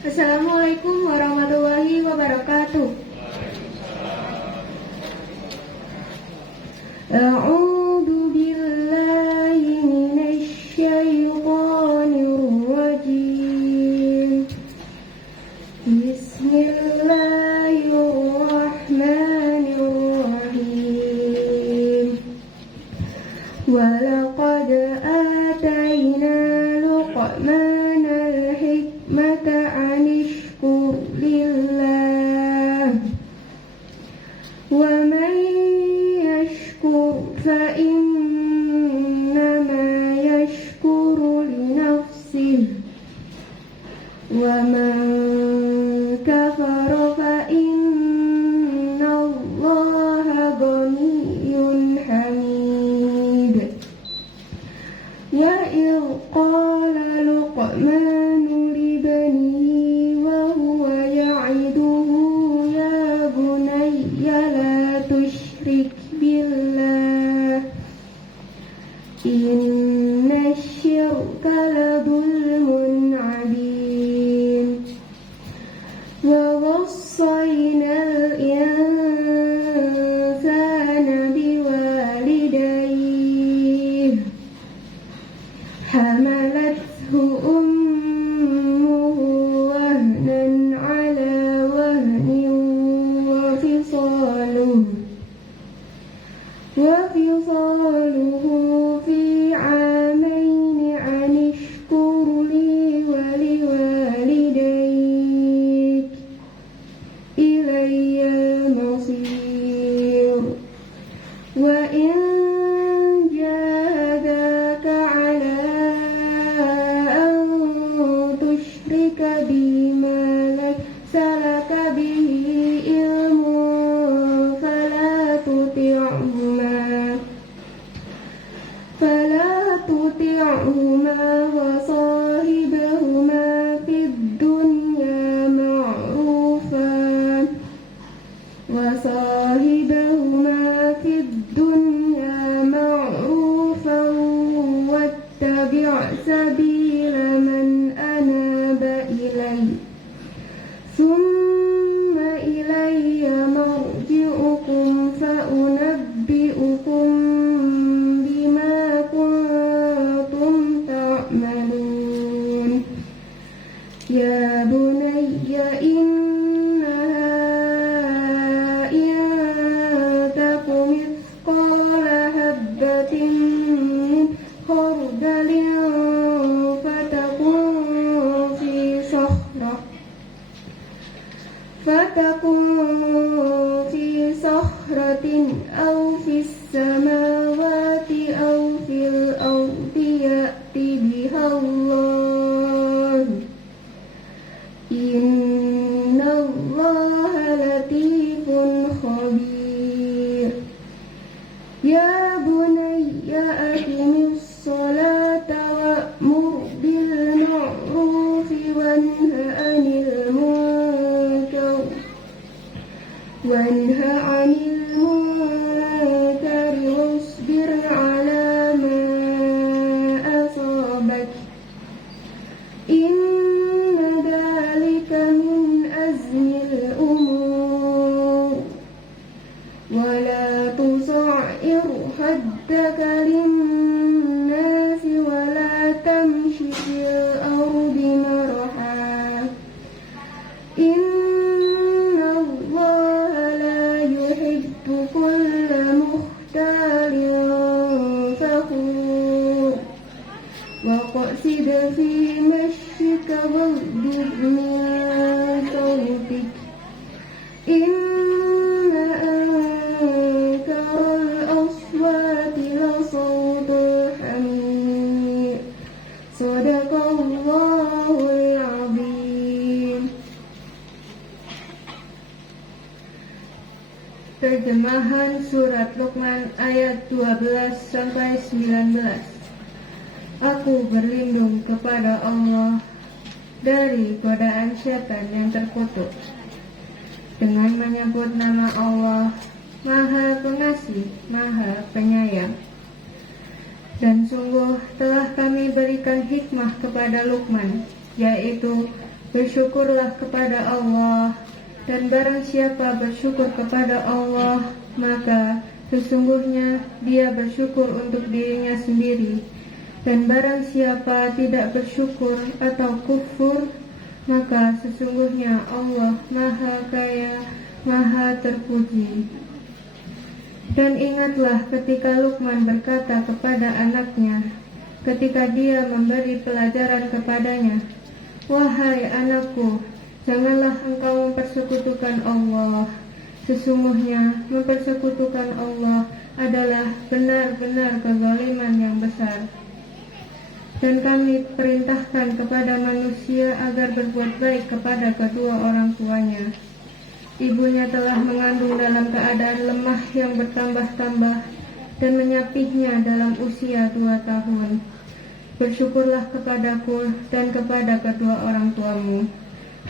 Assalamualaikum warahmatullahi wabarakatuh. A'udzu billahi minasy syaithanir rajim. Bismillahirrahmanirrahim. Walaqad atayna Luqmanal hikmata anishkur lillah wa man yashkur fa innama yashkuru li nafsihi wa man kafara fa innallaha ghaniyyun hamid. Ya qala Luqmanu libanihi wa huwa ya'iduhu ya bunayya la tusyrik billah inna syirka la zulmun 'adzim. Wa wassaynal insana biwalidayhi hamalathu ummuhu wahnan 'ala wahnin wa fisaluhu fi 'amaini an ishkur li wa liwalidayk ilayya al-masir. Wa in jahadaka 'ala an tushrika bima laysa laka bihi ilmun fala tuti'huma wa sahibhuma fid dunya ma'rufan wattabi' sabila man anaba ilayya thumma ilayya marji'ukum fa unabbi'ukum bima kuntum ta'malun. Ya bunayya innaha in taku mithqala habbatin min khardalin fatakun fi sakhratin aw fis samawati aw fil ardi ya'ti biha Allah innallaha latifun khabir. Ya bunayya aqimis salata wa'mur bil ma'rufi wanha 'anil munkar wasbir 'ala ma asabak inna dhalika min azmil umur wa la tusa'ir haddaka lin-nasi wa la tamshi fil ardi maraha kulla mukhtalin fakhur wa qasid fi mashyika waghdud min sawtik inna ankaral aswati la sawtul hamir. Sadaqallahul azim. Terjemahan surat Luqman ayat 12-19. Aku berlindung kepada Allah dari godaan syaitan yang terkutuk dengan menyebut nama Allah Maha Pengasih, Maha Penyayang. Dan sungguh telah kami berikan hikmah kepada Luqman, yaitu Bersyukurlah kepada Allah, dan barang siapa bersyukur kepada Allah, maka sesungguhnya dia bersyukur untuk dirinya sendiri. Dan barang siapa tidak bersyukur atau kufur, maka sesungguhnya Allah Maha Kaya, Maha Terpuji. Dan ingatlah ketika Luqman berkata kepada anaknya, ketika dia memberi pelajaran kepadanya, "Wahai anakku, janganlah engkau mempersekutukan Allah. Sesungguhnya mempersekutukan Allah adalah benar-benar kezaliman yang besar. Dan kami perintahkan kepada manusia agar berbuat baik kepada kedua orang tuanya. Ibunya telah mengandung dalam keadaan lemah yang bertambah-tambah dan menyapihnya dalam usia 2 tahun. Bersyukurlah kepadaku dan kepada kedua orang tuamu.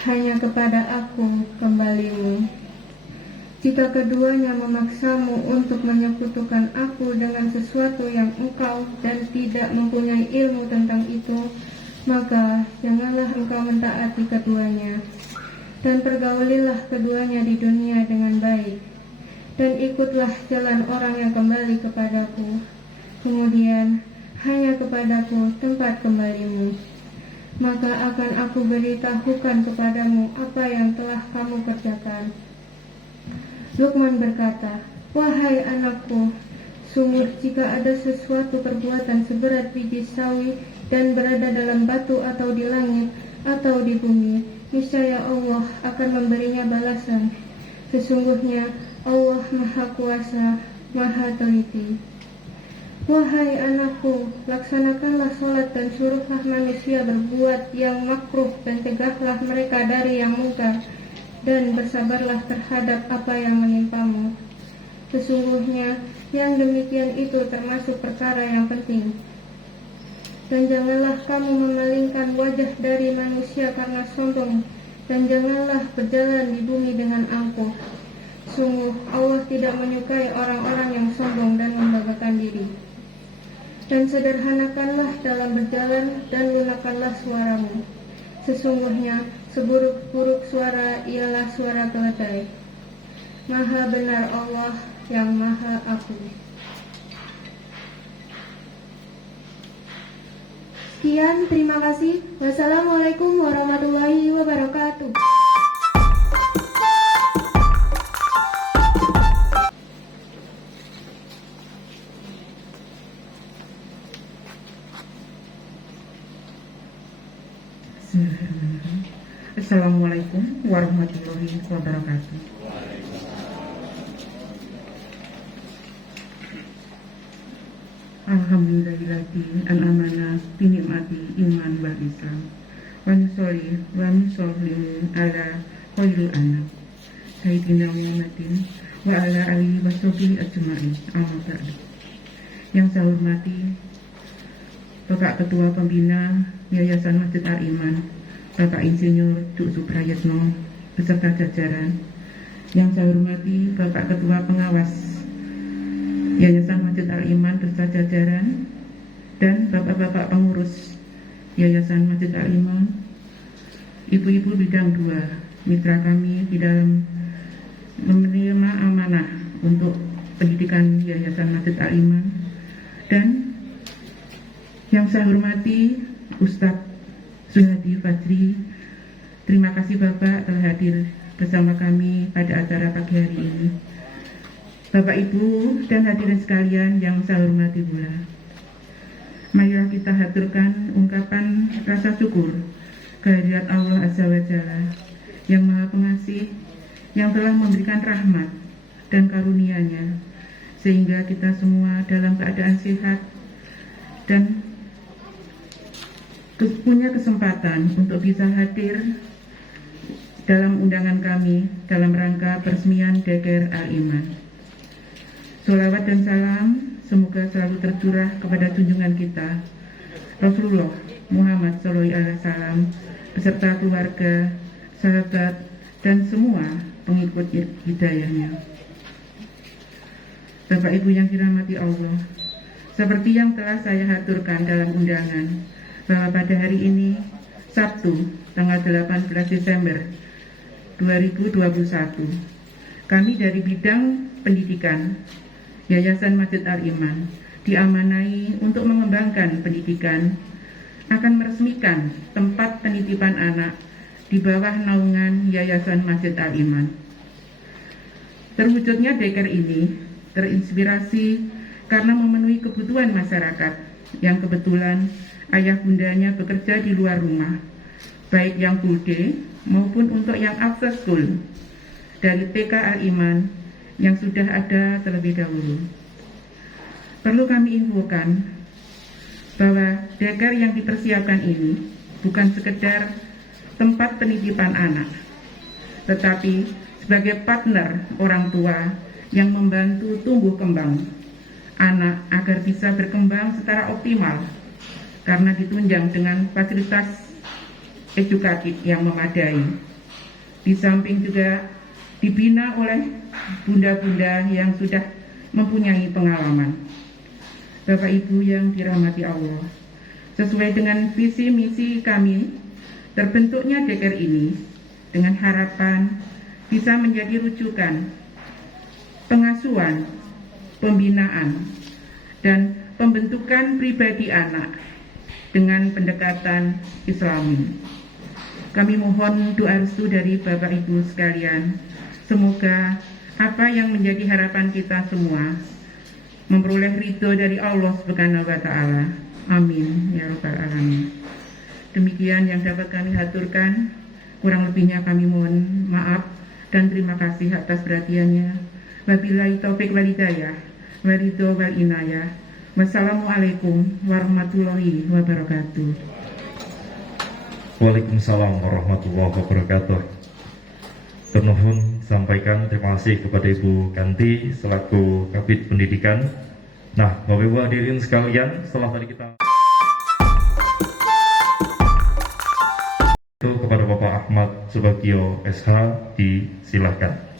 Hanya kepada aku kembalimu. Jika keduanya memaksamu untuk menyekutukan aku dengan sesuatu yang engkau dan tidak mempunyai ilmu tentang itu, maka janganlah engkau mentaati keduanya. Dan pergaulilah keduanya di dunia dengan baik. Dan ikutlah jalan orang yang kembali kepadaku. Kemudian hanya kepadaku tempat kembalimu. Maka akan aku beritahukan kepadamu apa yang telah kamu kerjakan." Luqman berkata, "Wahai anakku, sungguh jika ada sesuatu perbuatan seberat biji sawi dan berada dalam batu atau di langit atau di bumi, niscaya Allah akan memberinya balasan. Sesungguhnya Allah Maha Kuasa, Maha Teliti. Wahai anakku, laksanakanlah sholat dan suruhlah manusia berbuat yang makruh dan cegahlah mereka dari yang mungkar. Dan bersabarlah terhadap apa yang menimpamu. Sesungguhnya yang demikian itu termasuk perkara yang penting. Dan janganlah kamu memalingkan wajah dari manusia karena sombong, dan janganlah berjalan di bumi dengan angkuh. Sungguh Allah tidak menyukai orang-orang yang sombong dan membanggakan diri. Dan sederhanakanlah dalam berjalan dan lunakanlah suaramu. Sesungguhnya seburuk-buruk suara ialah suara keledai. Maha benar Allah yang Maha Agung." Sekian, terima kasih. Wassalamualaikum warahmatullahi wabarakatuh. Assalamualaikum warahmatullahi wabarakatuh. Alhamdulillahi an'amana binikmati iman wal Islam wa nusolli wa nusollimu ala khairil anam Sayyidina Muhammadin wa ala alihi wa sahbihi ajma'in. Amma ba'du. Yang saya hormati Bapak Ketua Pembina Yayasan Masjid Al-Iman, Bapak Insinyur Cuk Suprayatno beserta jajaran. Yang saya hormati Bapak Ketua Pengawas Yayasan Masjid Al-Iman beserta jajaran, dan Bapak-bapak pengurus Yayasan Masjid Al-Iman, Ibu-ibu bidang 2, mitra kami di dalam menerima amanah untuk pendidikan Yayasan Masjid Al-Iman, dan yang saya hormati Ustadz Suhadi Fajri. Terima kasih Bapak telah hadir bersama kami pada acara pagi hari ini. Bapak Ibu dan hadirin sekalian yang saya hormati pula, marilah kita haturkan ungkapan rasa syukur kehadirat Allah Azza wa Jalla yang Maha Pengasih, yang telah memberikan rahmat dan karunia-Nya sehingga kita semua dalam keadaan sehat dan punya kesempatan untuk bisa hadir dalam undangan kami dalam rangka peresmian DKR Al-Iman. Sholawat dan salam semoga selalu tercurah kepada junjungan kita Rasulullah Muhammad SAW beserta keluarga, sahabat, dan semua pengikut hidayahnya. Bapak Ibu yang dirahmati Allah, seperti yang telah saya haturkan dalam undangan, bahwa pada hari ini, Sabtu, tanggal 18 Desember 2021. Kami dari bidang pendidikan Yayasan Masjid Al-Iman diamanai untuk mengembangkan pendidikan, akan meresmikan tempat penitipan anak di bawah naungan Yayasan Masjid Al-Iman. Terwujudnya daycare ini terinspirasi karena memenuhi kebutuhan masyarakat yang kebetulan ayah bundanya bekerja di luar rumah, baik yang full day maupun untuk yang after school dari TK Al-Iman yang sudah ada terlebih dahulu. Perlu kami infokan bahwa daycare yang dipersiapkan ini bukan sekedar tempat penitipan anak, tetapi sebagai partner orang tua yang membantu tumbuh kembang anak agar bisa berkembang secara optimal karena ditunjang dengan fasilitas edukatif yang memadai. Di samping juga dibina oleh bunda-bunda yang sudah mempunyai pengalaman. Bapak Ibu yang dirahmati Allah, sesuai dengan visi misi kami, terbentuknya daycare ini dengan harapan bisa menjadi rujukan pengasuhan, pembinaan, dan pembentukan pribadi anak dengan pendekatan Islami. Kami mohon doa restu dari Bapak Ibu sekalian, semoga apa yang menjadi harapan kita semua memperoleh ridho dari Allah Subhanahu wa Ta'ala. Amin ya Rabbal Alamin. Demikian yang dapat kami haturkan, kurang lebihnya kami mohon maaf dan terima kasih atas perhatiannya. Wabillahi taufik wal hidayah, waridho wal inayah. Wassalamualaikum warahmatullahi wabarakatuh. Waalaikumsalam warahmatullahi wabarakatuh. Termohon sampaikan terima kasih kepada Ibu Kanti selaku Kabid Pendidikan. Nah, Bapak Ibu hadirin sekalian, setelah tadi kita kepada Bapak Ahmad Subagio SH disilahkan.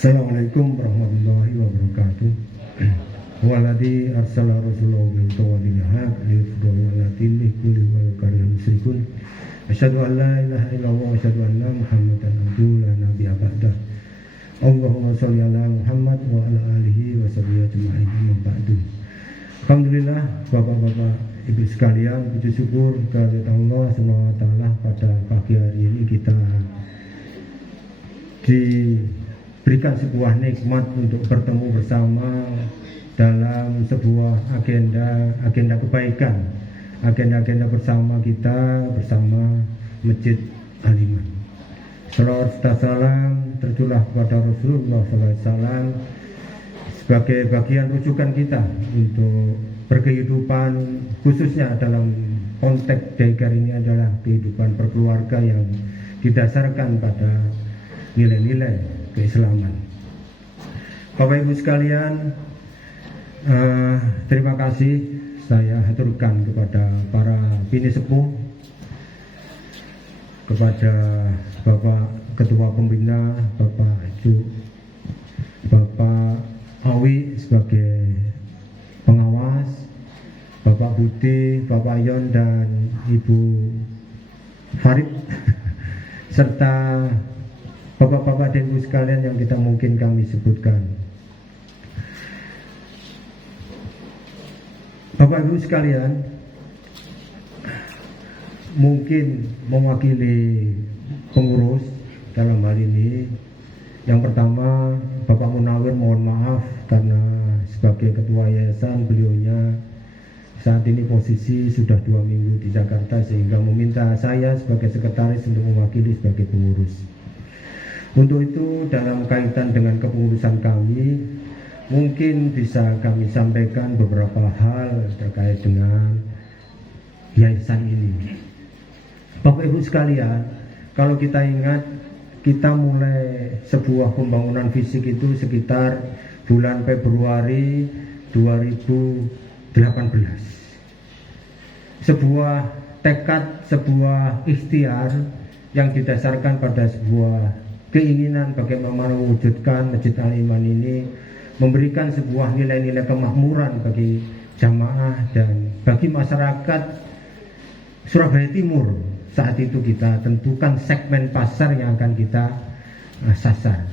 Assalamualaikum warahmatullahi wabarakatuh. Waladhi arsala rasulahu bil tawadil haq liyufdahu walatin likulli wal karyal musyrikun. Asyhadu an la ilaha illallah wa asyhadu anna Muhammadan abduhu la nabiyya ba'dah. Allahumma shalli ala Muhammad wa ala alihi wa sahbihi ajma'in. Amma ba'du. Alhamdulillah, Bapak-bapak, Ibu sekalian, puji syukur kehadirat Allah Subhanahu wa taala pada pagi hari ini kita diberikan sebuah nikmat untuk bertemu bersama dalam sebuah agenda kebaikan, agenda bersama kita bersama Masjid Al-Iman. Salawat serta salam tercurah kepada Rasulullah SAW sebagai bagian rujukan kita untuk berkehidupan, khususnya dalam konteks daycare ini adalah kehidupan berkeluarga yang didasarkan pada nilai-nilai keislaman. Bapak Ibu sekalian, terima kasih saya haturkan kepada para bini sepuh, kepada Bapak Ketua Pembina, Bapak Awi sebagai pengawas, Bapak Budi, Bapak Yon dan Ibu Farid serta Bapak-bapak dan ibu sekalian yang kita mungkin kami sebutkan. Bapak ibu sekalian, mungkin mewakili pengurus dalam hal ini. Yang pertama, Bapak Munawir mohon maaf karena sebagai ketua yayasan beliaunya saat ini posisi sudah 2 minggu di Jakarta sehingga meminta saya sebagai sekretaris untuk mewakili sebagai pengurus. Untuk itu dalam kaitan dengan kepengurusan kami, mungkin bisa kami sampaikan beberapa hal terkait dengan yayasan ini. Bapak Ibu sekalian, kalau kita ingat, kita mulai sebuah pembangunan fisik itu sekitar bulan Februari 2018. Sebuah tekad, sebuah ikhtiar yang didasarkan pada sebuah keinginan bagaimana mewujudkan Masjid Al-Iman ini, memberikan sebuah nilai-nilai kemakmuran bagi jamaah dan bagi masyarakat Surabaya Timur. Saat itu kita tentukan segmen pasar yang akan kita sasar,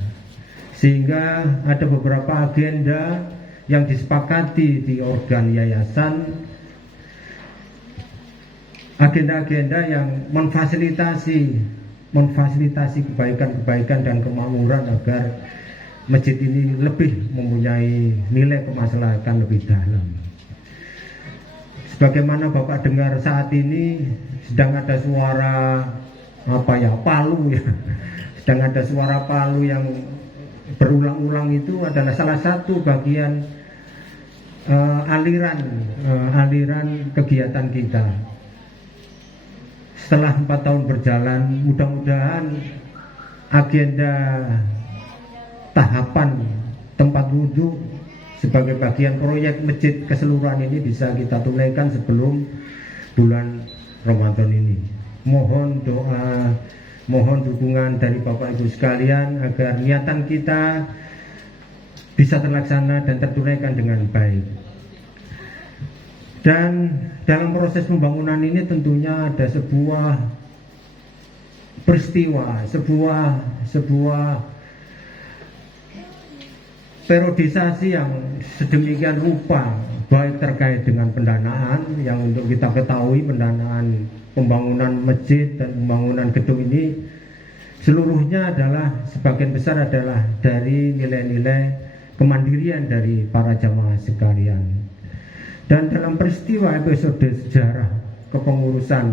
sehingga ada beberapa agenda yang disepakati di organ yayasan, agenda-agenda yang memfasilitasi kebaikan-kebaikan dan kemakmuran agar masjid ini lebih mempunyai nilai kemaslahatan lebih dalam. Sebagaimana Bapak dengar saat ini sedang ada suara palu ya. Sedang ada suara palu yang berulang-ulang, itu adalah salah satu bagian aliran kegiatan kita. Setelah 4 tahun berjalan, mudah-mudahan agenda tahapan tempat wudhu sebagai bagian proyek masjid keseluruhan ini bisa kita tunaikan sebelum bulan Ramadan ini. Mohon doa, mohon dukungan dari Bapak Ibu sekalian agar niatan kita bisa terlaksana dan tertunaikan dengan baik. Dan dalam proses pembangunan ini tentunya ada sebuah peristiwa, sebuah periodisasi yang sedemikian rupa, baik terkait dengan pendanaan yang untuk kita ketahui pendanaan pembangunan masjid dan pembangunan gedung ini seluruhnya adalah, sebagian besar adalah dari nilai-nilai kemandirian dari para jamaah sekalian. Dan dalam peristiwa episode sejarah kepengurusan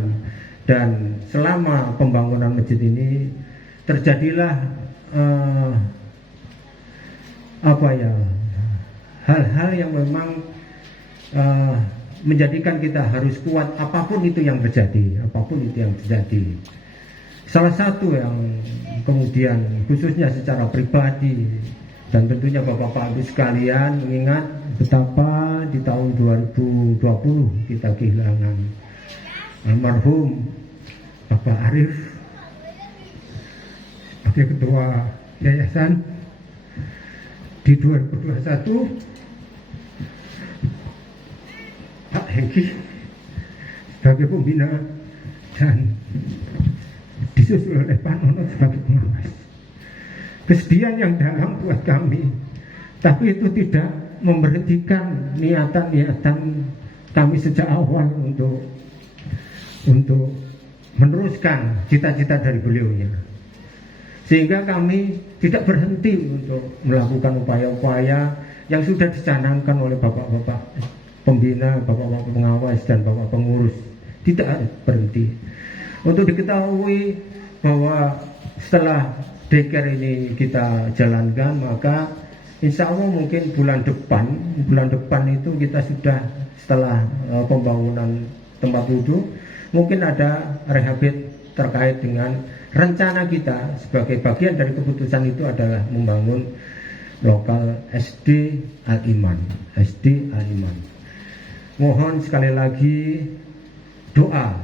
dan selama pembangunan masjid ini terjadilah hal-hal yang memang menjadikan kita harus kuat apapun itu yang terjadi. Salah satu yang kemudian khususnya secara pribadi dan tentunya Bapak-Bapak Ibu sekalian mengingat betapa di tahun 2020 kita kehilangan almarhum Bapak Arif sebagai ketua yayasan. Di 2021 Pak Hengki sebagai pembina dan disusul oleh Pak Nono sebagai pengawas. Kesedihan yang dalam buat kami, tapi itu tidak memberhentikan niatan-niatan kami sejak awal untuk meneruskan cita-cita dari beliaunya. Sehingga kami tidak berhenti untuk melakukan upaya-upaya yang sudah dicanangkan oleh bapak-bapak pembina, bapak-bapak pengawas dan bapak pengurus. Tidak berhenti. Untuk diketahui bahwa setelah deker ini kita jalankan, maka insya Allah mungkin bulan depan itu kita sudah setelah pembangunan tempat wudhu, mungkin ada rehabit terkait dengan rencana kita sebagai bagian dari keputusan itu adalah membangun lokal SD Al-Iman. Mohon sekali lagi doa,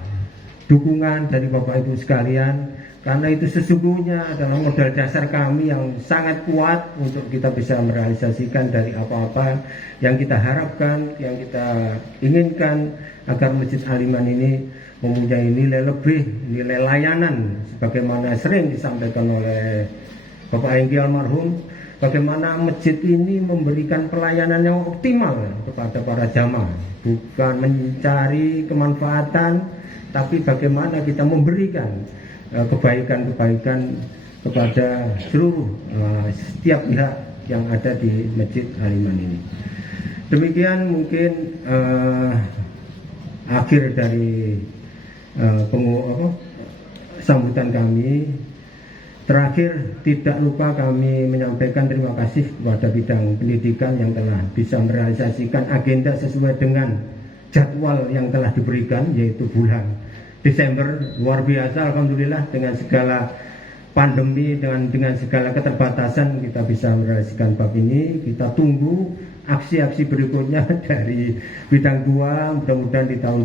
dukungan dari Bapak Ibu sekalian, karena itu sesungguhnya adalah modal dasar kami yang sangat kuat untuk kita bisa merealisasikan dari apa-apa yang kita harapkan, yang kita inginkan agar Masjid Al-Iman ini mempunyai nilai lebih, nilai layanan sebagaimana sering disampaikan oleh Bapak Hengki almarhum, bagaimana masjid ini memberikan pelayanan yang optimal kepada para jamaah, bukan mencari kemanfaatan, tapi bagaimana kita memberikan kebaikan-kebaikan kepada seluruh setiap pihak yang ada di Masjid Al-Iman ini. Demikian mungkin akhir dari sambutan kami. Terakhir, tidak lupa kami menyampaikan terima kasih kepada bidang pendidikan yang telah bisa merealisasikan agenda sesuai dengan jadwal yang telah diberikan, yaitu bulan Desember. Luar biasa, alhamdulillah, dengan segala pandemi dengan segala keterbatasan kita bisa merealisasikan bab ini. Kita tunggu aksi-aksi berikutnya dari bidang 2, mudah-mudahan di tahun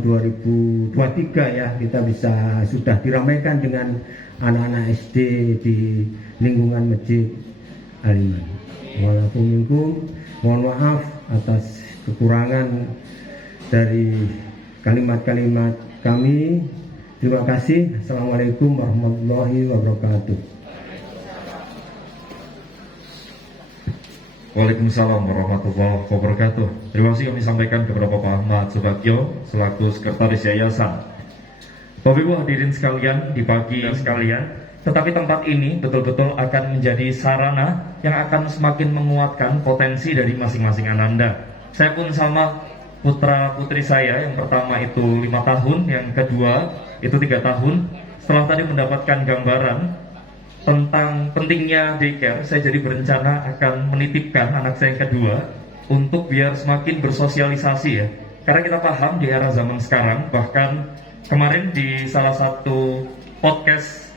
2023 ya kita bisa sudah diramaikan dengan anak-anak SD di lingkungan Masjid Al-Iman. Mohon maaf atas kekurangan dari kalimat-kalimat kami. Terima kasih. Assalamualaikum warahmatullahi wabarakatuh. Waalaikumsalam warahmatullahi wabarakatuh. Terima kasih kami sampaikan kepada Bapak Ahmad Subagio selaku Sekretaris Yayasan. Bapak Ibu hadirin sekalian, di pagi sekalian, tetapi tempat ini betul-betul akan menjadi sarana yang akan semakin menguatkan potensi dari masing-masing ananda. Saya pun sama putra putri saya, yang pertama itu 5 tahun, yang kedua itu 3 tahun. Setelah tadi mendapatkan gambaran tentang pentingnya daycare, saya jadi berencana akan menitipkan anak saya yang kedua untuk biar semakin bersosialisasi ya. Karena kita paham di era zaman sekarang, bahkan kemarin di salah satu podcast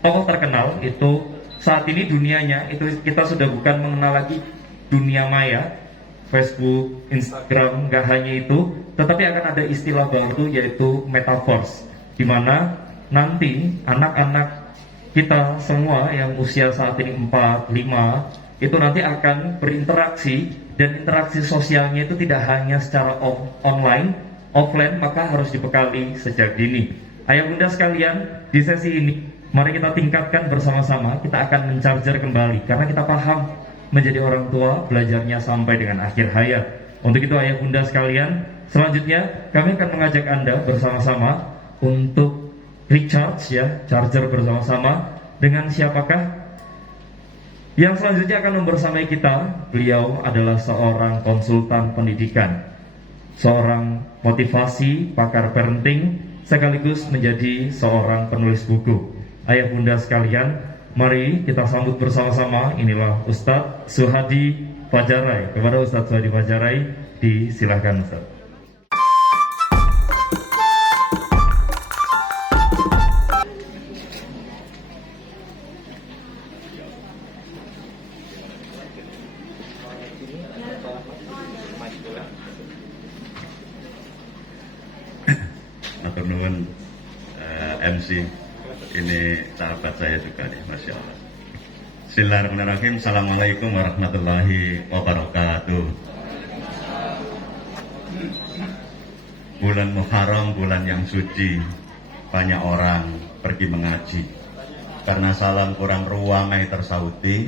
tokoh terkenal itu, saat ini dunianya itu kita sudah bukan mengenal lagi dunia maya, Facebook, Instagram, nggak hanya itu, tetapi akan ada istilah baru yaitu metaverse, di mana nanti anak-anak kita semua yang usia saat ini 4, 5 itu nanti akan berinteraksi, dan interaksi sosialnya itu tidak hanya secara online, offline, maka harus dibekali sejak dini. Ayah bunda sekalian, di sesi ini mari kita tingkatkan bersama-sama. Kita akan mencarger kembali, karena kita paham menjadi orang tua belajarnya sampai dengan akhir hayat. Untuk itu ayah bunda sekalian, selanjutnya kami akan mengajak Anda bersama-sama untuk recharge ya, charger bersama-sama. Dengan siapakah? Yang selanjutnya akan membersamai kita, beliau adalah seorang konsultan pendidikan, seorang motivasi, pakar parenting, sekaligus menjadi seorang penulis buku. Ayah bunda sekalian, mari kita sambut bersama-sama. Inilah Ustadz Suhadi Fajarai. Kepada Ustadz Suhadi Fajarai, disilahkan Ustadz. Matur nuwun MC, ini sahabat saya juga nih, Masya Allah. Bismillahirrahmanirrahim. Assalamualaikum warahmatullahi wabarakatuh. Bulan Muharram, bulan yang suci, banyak orang pergi mengaji. Karena salam kurang ruamai tersauti,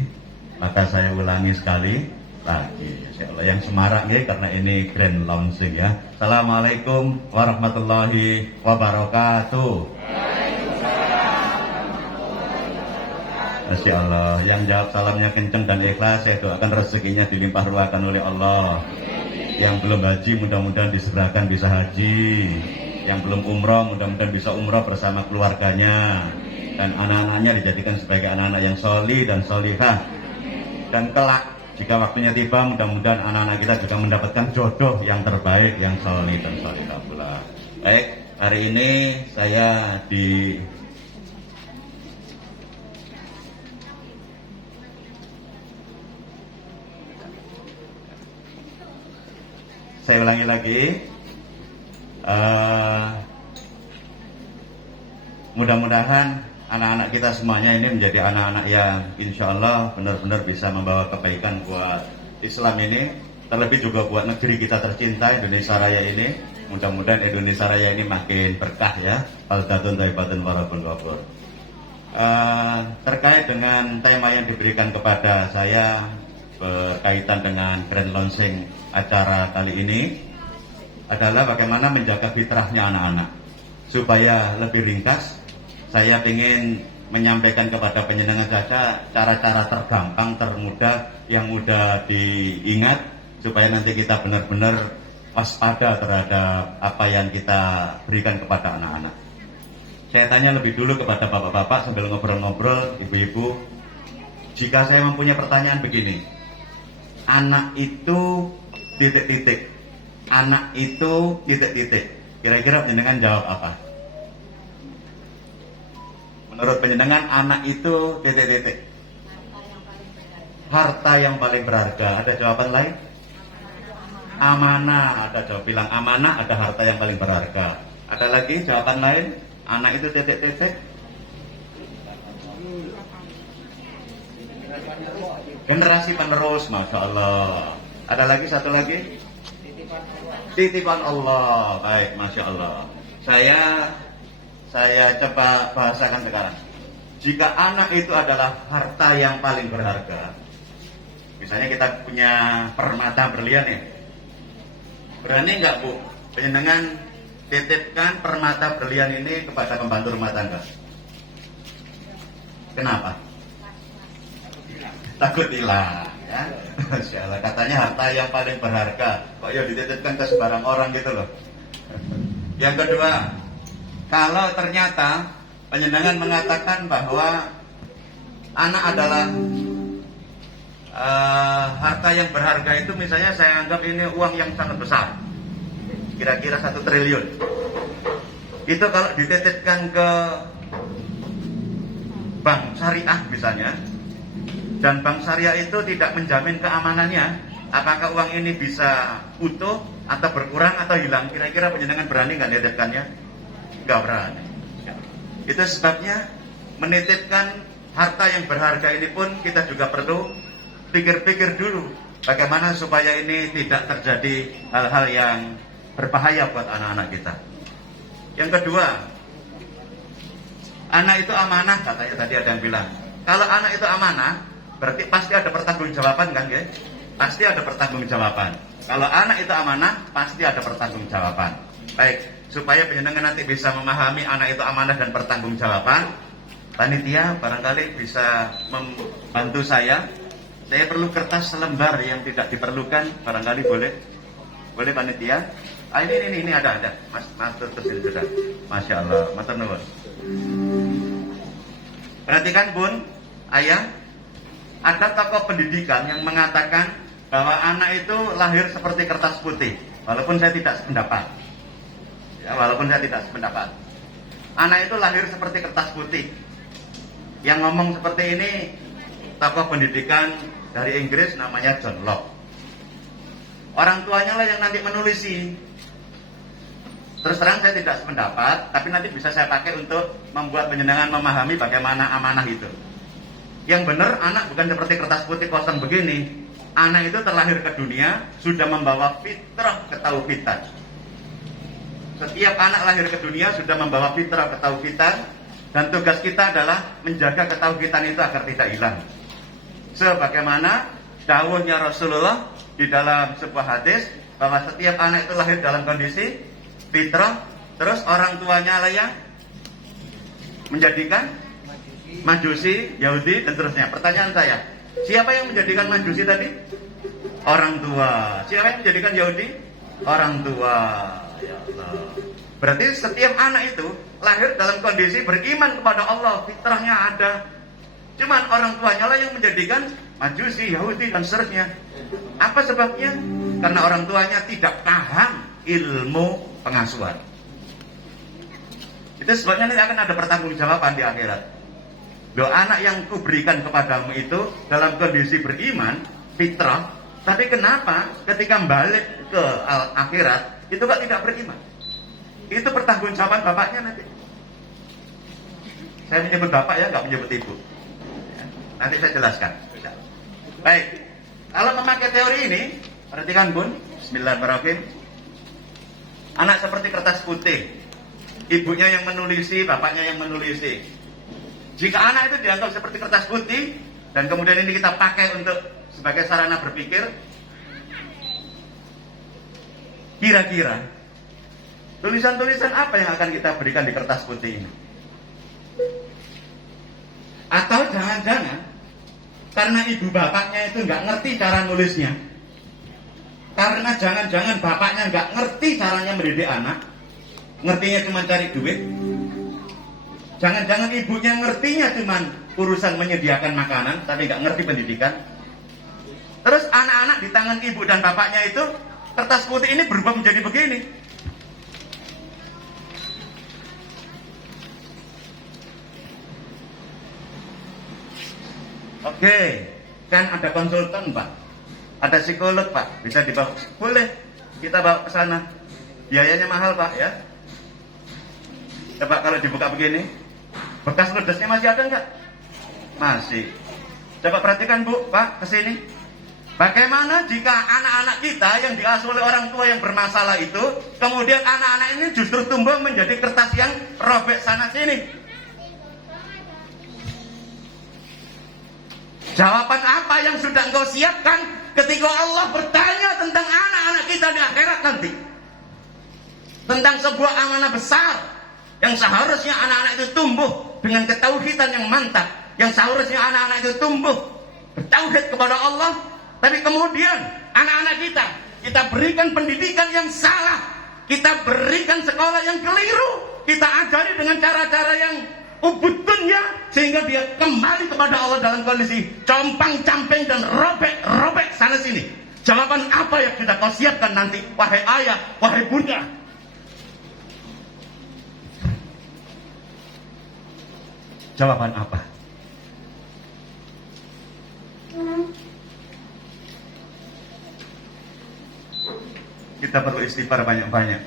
maka saya ulangi sekali lagi. Insya Allah yang semarak nih, karena ini grand launching ya. Assalamualaikum warahmatullahi wabarakatuh. Masya Allah, yang jawab salamnya kenceng dan ikhlas, saya doakan rezekinya dilimpah ruahkan oleh Allah. Yang belum haji mudah-mudahan disegerakan bisa haji. Yang belum umroh mudah-mudahan bisa umroh bersama keluarganya. Dan anak-anaknya dijadikan sebagai anak-anak yang sholih dan sholihah. Dan kelak jika waktunya tiba, mudah-mudahan anak-anak kita juga mendapatkan jodoh yang terbaik, yang sholih dan sholihah pula. Baik, hari ini saya saya ulangi lagi, mudah-mudahan anak-anak kita semuanya ini menjadi anak-anak yang insya Allah benar-benar bisa membawa kebaikan buat Islam ini, terlebih juga buat negeri kita tercinta Indonesia Raya ini. Mudah-mudahan Indonesia Raya ini makin berkah ya. Baldatun thayyibatun wa rabbun ghafur. Terkait dengan tema yang diberikan kepada saya berkaitan dengan grand launching acara kali ini adalah bagaimana menjaga fitrahnya anak-anak. Supaya lebih ringkas, saya ingin menyampaikan kepada penyenangan saja cara-cara tergampang, termudah, yang mudah diingat, supaya nanti kita benar-benar waspada terhadap apa yang kita berikan kepada anak-anak. Saya tanya lebih dulu kepada bapak-bapak sambil ngobrol-ngobrol, ibu-ibu. Jika saya mempunyai pertanyaan begini, anak itu titik-titik, anak itu titik-titik, kira-kira jenengan jawab apa? Menurut penjenengan anak itu titik-titik. Harta yang paling berharga. Ada jawaban lain? Amanah. Ada jawab bilang amanah, ada harta yang paling berharga. Ada lagi jawaban lain? Anak itu titik-titik. Generasi penerus, Masya Allah. Ada lagi satu lagi? Titipan Allah. Baik, Masya Allah. Saya coba bahasakan sekarang. Jika anak itu adalah harta yang paling berharga, misalnya kita punya permata berlian ya, berani nggak Bu penjenengan titipkan permata berlian ini kepada pembantu rumah tangga? Kenapa? Takut hilang ya. Masya Allah, katanya harta yang paling berharga kok ya dititipkan ke sembarang orang gitu loh. Yang kedua, kalau ternyata penjenengan mengatakan bahwa anak adalah harta yang berharga itu, misalnya saya anggap ini uang yang sangat besar, kira-kira 1 triliun. Itu kalau dititipkan ke bank syariah misalnya, dan bank syariah itu tidak menjamin keamanannya, apakah uang ini bisa utuh atau berkurang atau hilang? Kira-kira penjenengan berani nggak menitipkannya? Nggak berani. Itu sebabnya menitipkan harta yang berharga ini pun kita juga perlu pikir-pikir dulu bagaimana supaya ini tidak terjadi hal-hal yang berbahaya buat anak-anak kita. Yang kedua, anak itu amanah, katanya tadi ada yang bilang. Kalau anak itu amanah, berarti pasti ada pertanggungjawaban kan, ya? Pasti ada pertanggungjawaban. Kalau anak itu amanah, pasti ada pertanggungjawaban. Baik, supaya penjenengan nanti bisa memahami anak itu amanah dan pertanggungjawaban, panitia barangkali bisa membantu saya. Saya perlu kertas selembar yang tidak diperlukan, barangkali boleh panitia. Ini ada, mas terus ini sudah. Masya Allah, matur nuwun. Perhatikan Bun, Ayah, ada tokoh pendidikan yang mengatakan bahwa anak itu lahir seperti kertas putih, walaupun saya tidak sependapat. Ya, walaupun saya tidak sependapat. Anak itu lahir seperti kertas putih. Yang ngomong seperti ini tokoh pendidikan dari Inggris namanya John Locke. Orang tuanya lah yang nanti menulisi. Terus terang saya tidak sependapat, tapi nanti bisa saya pakai untuk membuat penjenengan memahami bagaimana amanah itu. Yang benar, anak bukan seperti kertas putih kosong begini. Anak itu terlahir ke dunia sudah membawa fitrah ketauhidan. Setiap anak lahir ke dunia sudah membawa fitrah ketauhidan, dan tugas kita adalah menjaga ketauhidan itu agar tidak hilang. Sebagaimana dawuhnya Rasulullah di dalam sebuah hadis bahwa setiap anak itu lahir dalam kondisi fitrah, terus orang tuanya lah yang menjadikan Majusi, Yahudi, dan seterusnya. Pertanyaan saya, siapa yang menjadikan Majusi tadi? Orang tua. Siapa yang menjadikan Yahudi? Orang tua. Ya Allah. Berarti setiap anak itu lahir dalam kondisi beriman kepada Allah, fitrahnya ada. Cuman orang tuanya lah yang menjadikan Majusi, Yahudi, dan seterusnya. Apa sebabnya? Karena orang tuanya tidak paham ilmu pengasuhan. Itu sebabnya nanti akan ada pertanggungjawaban di akhirat. Doa anak yang kuberikan kepadamu itu dalam kondisi beriman, fitrah, tapi kenapa ketika balik ke akhirat itu kok tidak beriman? Itu pertanggungjawaban bapaknya nanti. Saya menyebut bapak ya, nggak menyebut ibu. Nanti saya jelaskan. Baik, kalau memakai teori ini, perhatikan Bun, bismillahirrahmanirrahim. Anak seperti kertas putih, ibunya yang menulisi, bapaknya yang menulisi. Jika anak itu dianggap seperti kertas putih, dan kemudian ini kita pakai untuk sebagai sarana berpikir, kira-kira tulisan-tulisan apa yang akan kita berikan di kertas putih ini? Atau jangan-jangan karena ibu bapaknya itu nggak ngerti cara nulisnya, karena jangan-jangan bapaknya nggak ngerti caranya mendidik anak, ngertinya cuma cari duit. Jangan-jangan ibunya ngertinya cuma urusan menyediakan makanan, tapi nggak ngerti pendidikan. Terus anak-anak di tangan ibu dan bapaknya itu, kertas putih ini berubah menjadi begini. Oke, kan ada konsultan Pak, ada psikolog Pak, bisa dibawa, boleh kita bawa ke sana. Biayanya mahal Pak ya. Coba kalau dibuka begini, bekas ludesnya masih ada nggak? Masih. Coba perhatikan Bu, Pak, ke sini. Bagaimana jika anak-anak kita yang diasuh oleh orang tua yang bermasalah itu, kemudian anak-anak ini justru tumbuh menjadi kertas yang robek sana sini? Jawaban apa yang sudah engkau siapkan ketika Allah bertanya tentang anak-anak kita di akhirat nanti? Tentang sebuah amanah besar yang seharusnya anak-anak itu tumbuh dengan ketauhidan yang mantap, yang seharusnya anak-anak itu tumbuh bertauhid kepada Allah, tapi kemudian anak-anak kita berikan pendidikan yang salah, kita berikan sekolah yang keliru, kita ajari dengan cara-cara yang ubud dunya, sehingga dia kembali kepada Allah dalam kondisi compang-camping dan robek-robek sana sini. Jawaban apa yang sudah kau siapkan nanti, wahai ayah, wahai bunda? Jawaban apa? Kita perlu istighfar banyak-banyak.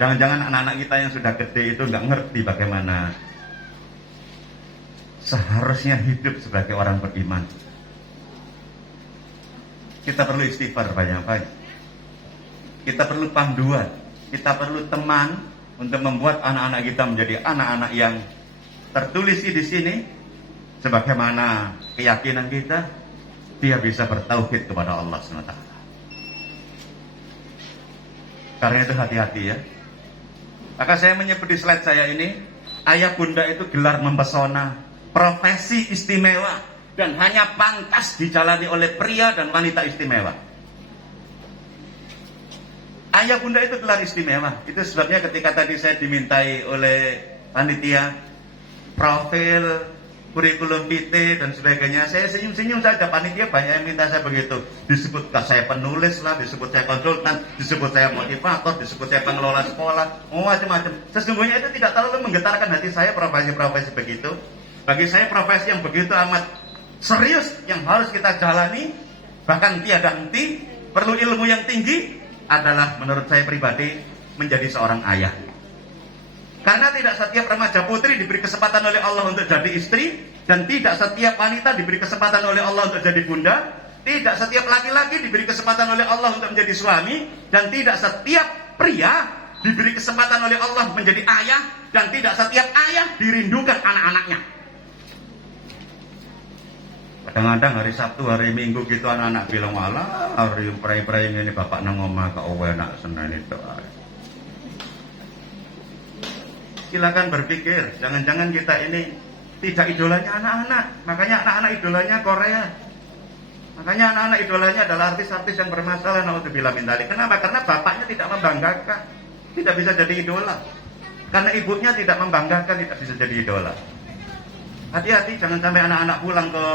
Jangan-jangan anak-anak kita yang sudah gede itu nggak ngerti bagaimana seharusnya hidup sebagai orang beriman. Kita perlu istighfar banyak-banyak. Kita perlu panduan. Kita perlu teman untuk membuat anak-anak kita menjadi anak-anak yang tertulis di sini sebagaimana keyakinan kita, dia bisa bertauhid kepada Allah SWT. Karena itu hati-hati ya. Maka saya menyebut di slide saya ini, ayah bunda itu gelar mempesona, profesi istimewa, dan hanya pantas dijalani oleh pria dan wanita istimewa. Ayah bunda itu gelar istimewa. Itu sebabnya ketika tadi saya dimintai oleh panitia profil, kurikulum vitae dan sebagainya, saya senyum-senyum saja. Panitia banyak yang minta saya begitu. Disebut saya penulis lah, disebut saya konsultan, disebut saya motivator, disebut saya pengelola sekolah, macam-macam. Sesungguhnya itu tidak terlalu menggetarkan hati saya profesi-profesi begitu. Bagi saya profesi yang begitu amat serius yang harus kita jalani, bahkan tiada henti, perlu ilmu yang tinggi, adalah menurut saya pribadi menjadi seorang ayah. Karena tidak setiap remaja putri diberi kesempatan oleh Allah untuk jadi istri, dan tidak setiap wanita diberi kesempatan oleh Allah untuk jadi bunda, tidak setiap laki-laki diberi kesempatan oleh Allah untuk menjadi suami, dan tidak setiap pria diberi kesempatan oleh Allah menjadi ayah, dan tidak setiap ayah dirindukan anak-anaknya. Kadang-kadang hari Sabtu, hari Minggu gitu anak-anak bilang, malah hari pray-pray ini bapak nang omah ke enak senang itu. Silakan berpikir, jangan-jangan kita ini tidak idolanya anak-anak. Makanya anak-anak idolanya Korea. Makanya anak-anak idolanya adalah artis-artis yang bermasalah. Naudzubillah min dzalik. Kenapa? Karena bapaknya tidak membanggakan, tidak bisa jadi idola. Karena ibunya tidak membanggakan, tidak bisa jadi idola. Hati-hati, jangan sampai anak-anak pulang ke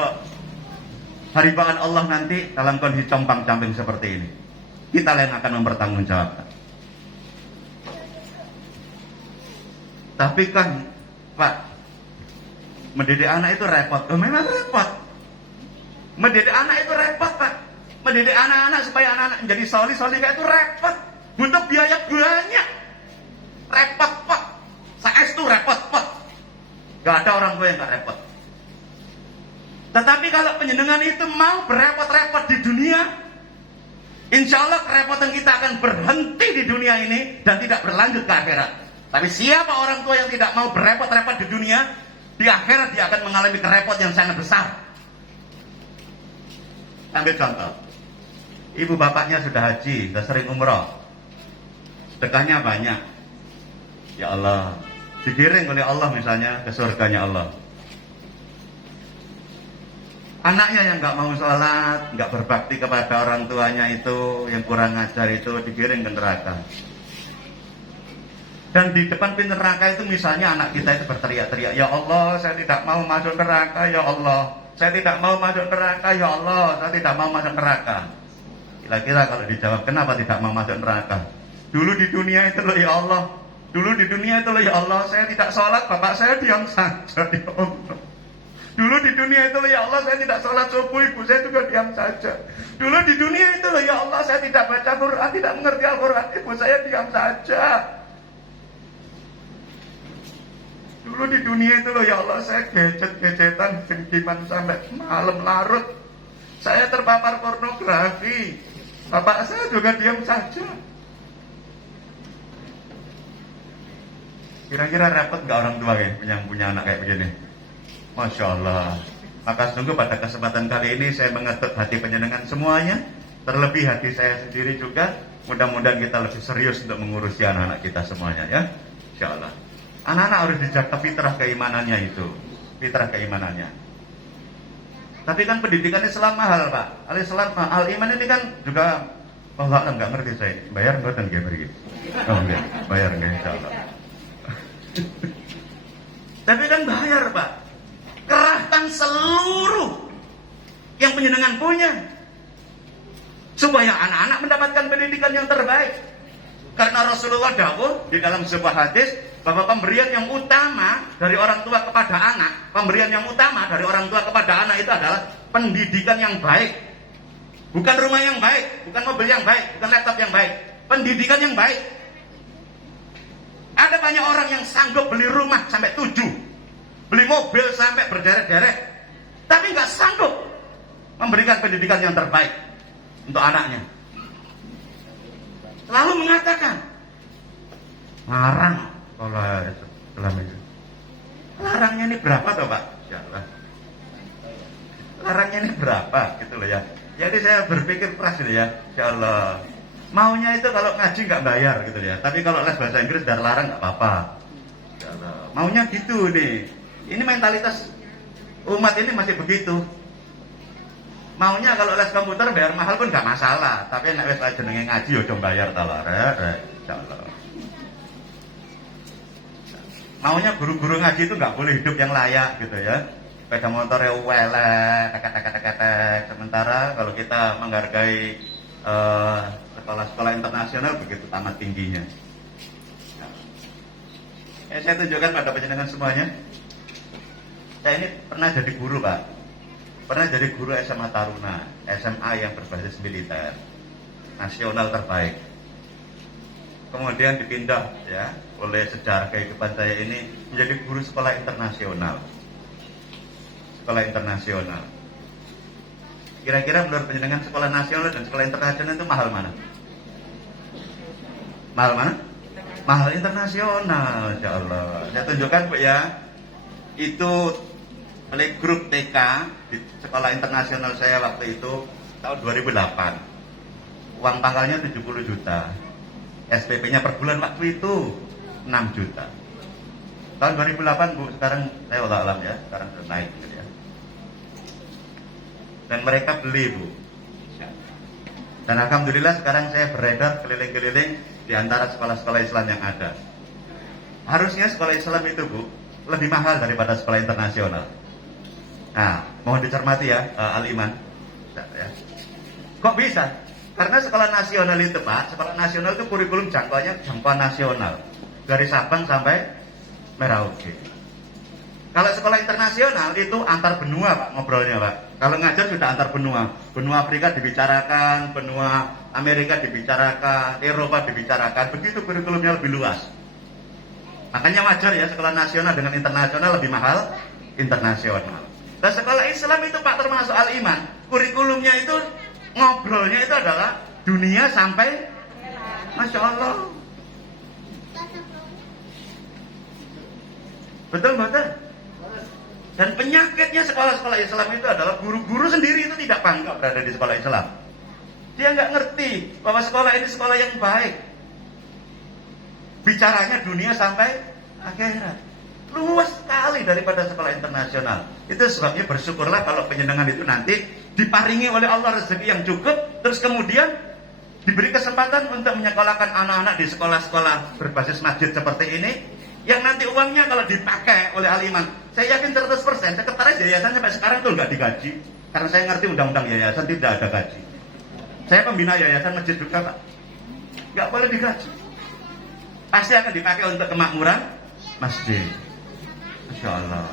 haribaan Allah nanti dalam kondisi compang-camping seperti ini. Kita yang akan mempertanggungjawabkan. Tapi kan Pak, mendidik anak itu repot. Memang repot. Mendidik anak itu repot Pak. Mendidik anak-anak supaya anak-anak menjadi solih-solihah itu repot. Butuh biaya banyak. Repot Pak. Saestu repot Pak. Gak ada orang tua yang gak repot. Tetapi kalau penjenengan itu mau berepot-repot di dunia, insya Allah kerepotan kita akan berhenti di dunia ini dan tidak berlanjut ke akhirat. Tapi siapa orang tua yang tidak mau berepot-repot di dunia, di akhirat dia akan mengalami kerepot yang sangat besar. Ambil contoh, ibu bapaknya sudah haji, sudah sering umroh, sedekahnya banyak. Ya Allah, digiring oleh Allah misalnya ke surganya Allah. Anaknya yang nggak mau sholat, nggak berbakti kepada orang tuanya itu, yang kurang ajar itu, digiring ke neraka. Dan di depan pintu neraka itu misalnya anak kita itu berteriak-teriak, ya Allah, saya tidak mau masuk neraka, ya Allah, saya tidak mau masuk neraka, ya Allah, saya tidak mau masuk neraka. Kira-kira kalau dijawab, kenapa tidak mau masuk neraka? Dulu di dunia itu loh ya Allah, dulu di dunia itu loh ya Allah, saya tidak sholat, bapak saya diam saja, ya Allah. Dulu di dunia itu ya Allah saya tidak sholat subuh, ibu saya juga diam saja. Dulu di dunia itu ya Allah saya tidak baca Quran, tidak mengerti Al-Quran, ibu saya diam saja. Dulu di dunia itu ya Allah saya gadget-gadgetan, genggiman sampai malam larut. Saya terpapar pornografi, bapak saya juga diam saja. Kira-kira repot nggak orang tua ya yang punya anak kayak begini? Masya Allah. Maka sungguh pada kesempatan kali ini saya mengetuk hati penjenengan semuanya, terlebih hati saya sendiri juga. Mudah-mudahan kita lebih serius untuk mengurusi anak-anak kita semuanya ya, Insya Allah. Anak-anak harus dijaga fitrah keimanannya itu, fitrah keimanannya. Tapi kan pendidikan Islam mahal Pak. Al-Islam, Al-Iman ini kan juga Allah nggak ngerti saya. Bayar nggak dan begitu. Oh enggak, bayar enggak Insya Allah. Tapi kan bayar Pak. Kerahkan seluruh yang penjenengan punya supaya anak-anak mendapatkan pendidikan yang terbaik. Karena Rasulullah dawuh di dalam sebuah hadis bahwa pemberian yang utama dari orang tua kepada anak, pemberian yang utama dari orang tua kepada anak itu adalah pendidikan yang baik. Bukan rumah yang baik, bukan mobil yang baik, bukan laptop yang baik, pendidikan yang baik. Ada banyak orang yang sanggup beli rumah sampai 7, beli mobil sampai berderet-deret, tapi nggak sanggup memberikan pendidikan yang terbaik untuk anaknya. Lalu mengatakan larang kalau Islam itu. Larangnya ini berapa toh Pak? Ya Allah. Larangnya ini berapa gitu loh ya. Jadi saya berpikir keras gitu ya. Ya Allah. Maunya itu kalau ngaji nggak bayar gitu ya. Tapi kalau les bahasa Inggris dan larang nggak apa-apa. Ya Allah. Maunya gitu nih. Ini mentalitas umat ini masih begitu. Maunya kalau les komputer bayar mahal pun nggak masalah. Tapi nek wis jenenge ngaji yo dong bayar ta larek. Insyaallah. Maunya guru-guru ngaji itu nggak boleh hidup yang layak gitu ya. Sepeda motornya welek, tek-tek. Sementara kalau kita menghargai sekolah-sekolah internasional begitu tamat tingginya. Saya tunjukkan pada penjenengan semuanya. Saya ini pernah jadi guru Pak. Pernah jadi guru SMA Taruna, SMA yang berbasis militer, nasional terbaik. Kemudian dipindah ya oleh sejarah kehidupan saya ini menjadi guru sekolah internasional. Sekolah internasional. Kira-kira menurut penjenengan sekolah nasional dan sekolah internasional itu mahal mana? Mahal mana? Mahal internasional, Insya Allah. Saya tunjukkan Bu ya, itu oleh grup TK di sekolah internasional saya waktu itu tahun 2008. Uang pangkalnya 70 juta. SPP-nya per bulan waktu itu 6 juta. Tahun 2008 Bu, sekarang saya wallah alam ya, sekarang sudah naik gitu ya. Dan mereka beli Bu. Dan alhamdulillah sekarang saya beredar keliling-keliling di antara sekolah-sekolah Islam yang ada. Harusnya sekolah Islam itu Bu lebih mahal daripada sekolah internasional. Nah, mohon dicermati ya, Al-Iman. Ya. Kok bisa? Karena sekolah nasional itu Pak, sekolah nasional itu kurikulum jangkauan nasional. Dari Sabang sampai Merauke. Kalau sekolah internasional itu antar benua Pak, ngobrolnya Pak. Kalau ngajar sudah antar benua. Benua Afrika dibicarakan, benua Amerika dibicarakan, Eropa dibicarakan. Begitu kurikulumnya lebih luas. Makanya wajar ya sekolah nasional dengan internasional lebih mahal internasional. Dan sekolah Islam itu Pak termasuk Al-Iman. Kurikulumnya itu ngobrolnya itu adalah dunia sampai Masya Allah. Betul-betul. Dan penyakitnya sekolah-sekolah Islam itu adalah guru-guru sendiri itu tidak bangga berada di sekolah Islam. Dia nggak ngerti bahwa sekolah ini sekolah yang baik. Bicaranya dunia sampai akhirat. Luas sekali daripada sekolah internasional. Itu sebabnya bersyukurlah kalau penjenengan itu nanti diparingi oleh Allah rezeki yang cukup, terus kemudian diberi kesempatan untuk menyekolahkan anak-anak di sekolah-sekolah berbasis masjid seperti ini, yang nanti uangnya kalau dipakai oleh Al-Iman, saya yakin 100% sekretaris yayasan sampai sekarang tuh nggak digaji, karena saya ngerti undang-undang yayasan tidak ada gaji. Saya pembina yayasan masjid juga Pak, nggak boleh digaji, pasti akan dipakai untuk kemakmuran masjid. Masya Allah.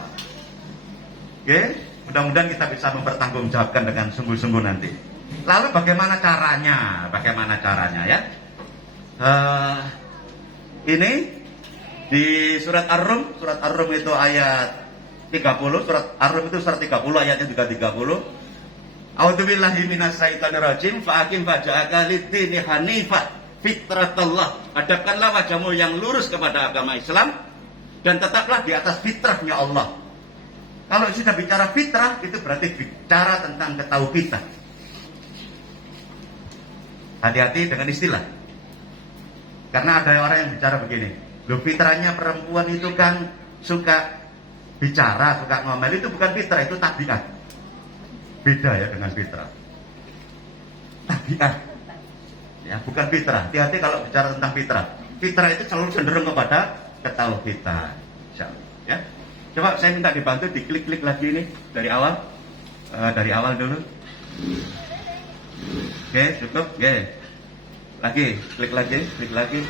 Oke, mudah-mudahan kita bisa mempertanggungjawabkan dengan sungguh-sungguh nanti. Lalu bagaimana caranya? Bagaimana caranya ya? Ini di surat Ar-Rum itu ayat 30, surat Ar-Rum itu surat 30 ayatnya juga 30. A'udzubillahi minasyaitonirrajim fa'akim faja'aka lid-dini hanifah fitratallah. Hadapkanlah wajahmu yang lurus kepada agama Islam dan tetaplah di atas fitrahnya Allah. Kalau sudah bicara fitrah itu berarti bicara tentang ketauhidan. Hati-hati dengan istilah. Karena ada orang yang bicara begini, loh fitrahnya perempuan itu kan suka bicara, suka ngomel, itu bukan fitrah, itu tabiat. Beda ya dengan fitrah. Tabiat. Ya, bukan fitrah. Hati-hati kalau bicara tentang fitrah. Fitrah itu selalu cenderung kepada ketauhidan. Insyaallah, ya. Coba saya minta dibantu diklik-klik lagi ini dari awal. Dari awal dulu. Oke, cukup. Oke. Lagi, klik lagi.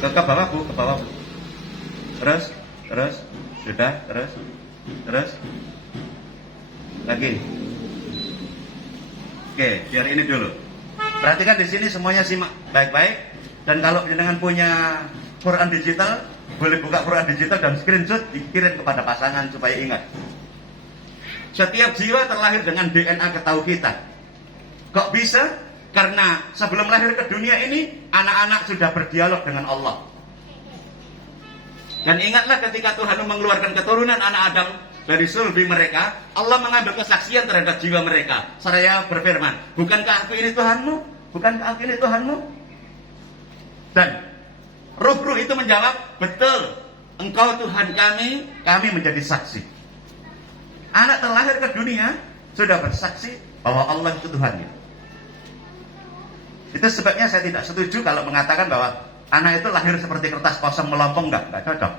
Ke bawah Bu, ke bawah. Terus. Sudah, terus. Lagi. Oke, biar ini dulu. Perhatikan di sini semuanya simak baik-baik. Dan kalau jenengan punya Quran digital, boleh buka Quran digital dan screenshot dikirim kepada pasangan supaya ingat. Setiap jiwa terlahir dengan DNA ketauhidan. Kok bisa? Karena sebelum lahir ke dunia ini, anak-anak sudah berdialog dengan Allah. Dan ingatlah ketika Tuhan mengeluarkan keturunan anak Adam dari sulbi mereka, Allah mengambil kesaksian terhadap jiwa mereka. Seraya berfirman, bukankah aku ini Tuhanmu? Bukankah aku ini Tuhanmu? Dan ruh-ruh itu menjawab, betul, engkau Tuhan kami menjadi saksi. Anak terlahir ke dunia sudah bersaksi bahwa Allah itu Tuhannya. Itu sebabnya saya tidak setuju kalau mengatakan bahwa anak itu lahir seperti kertas kosong melompong, enggak cocok.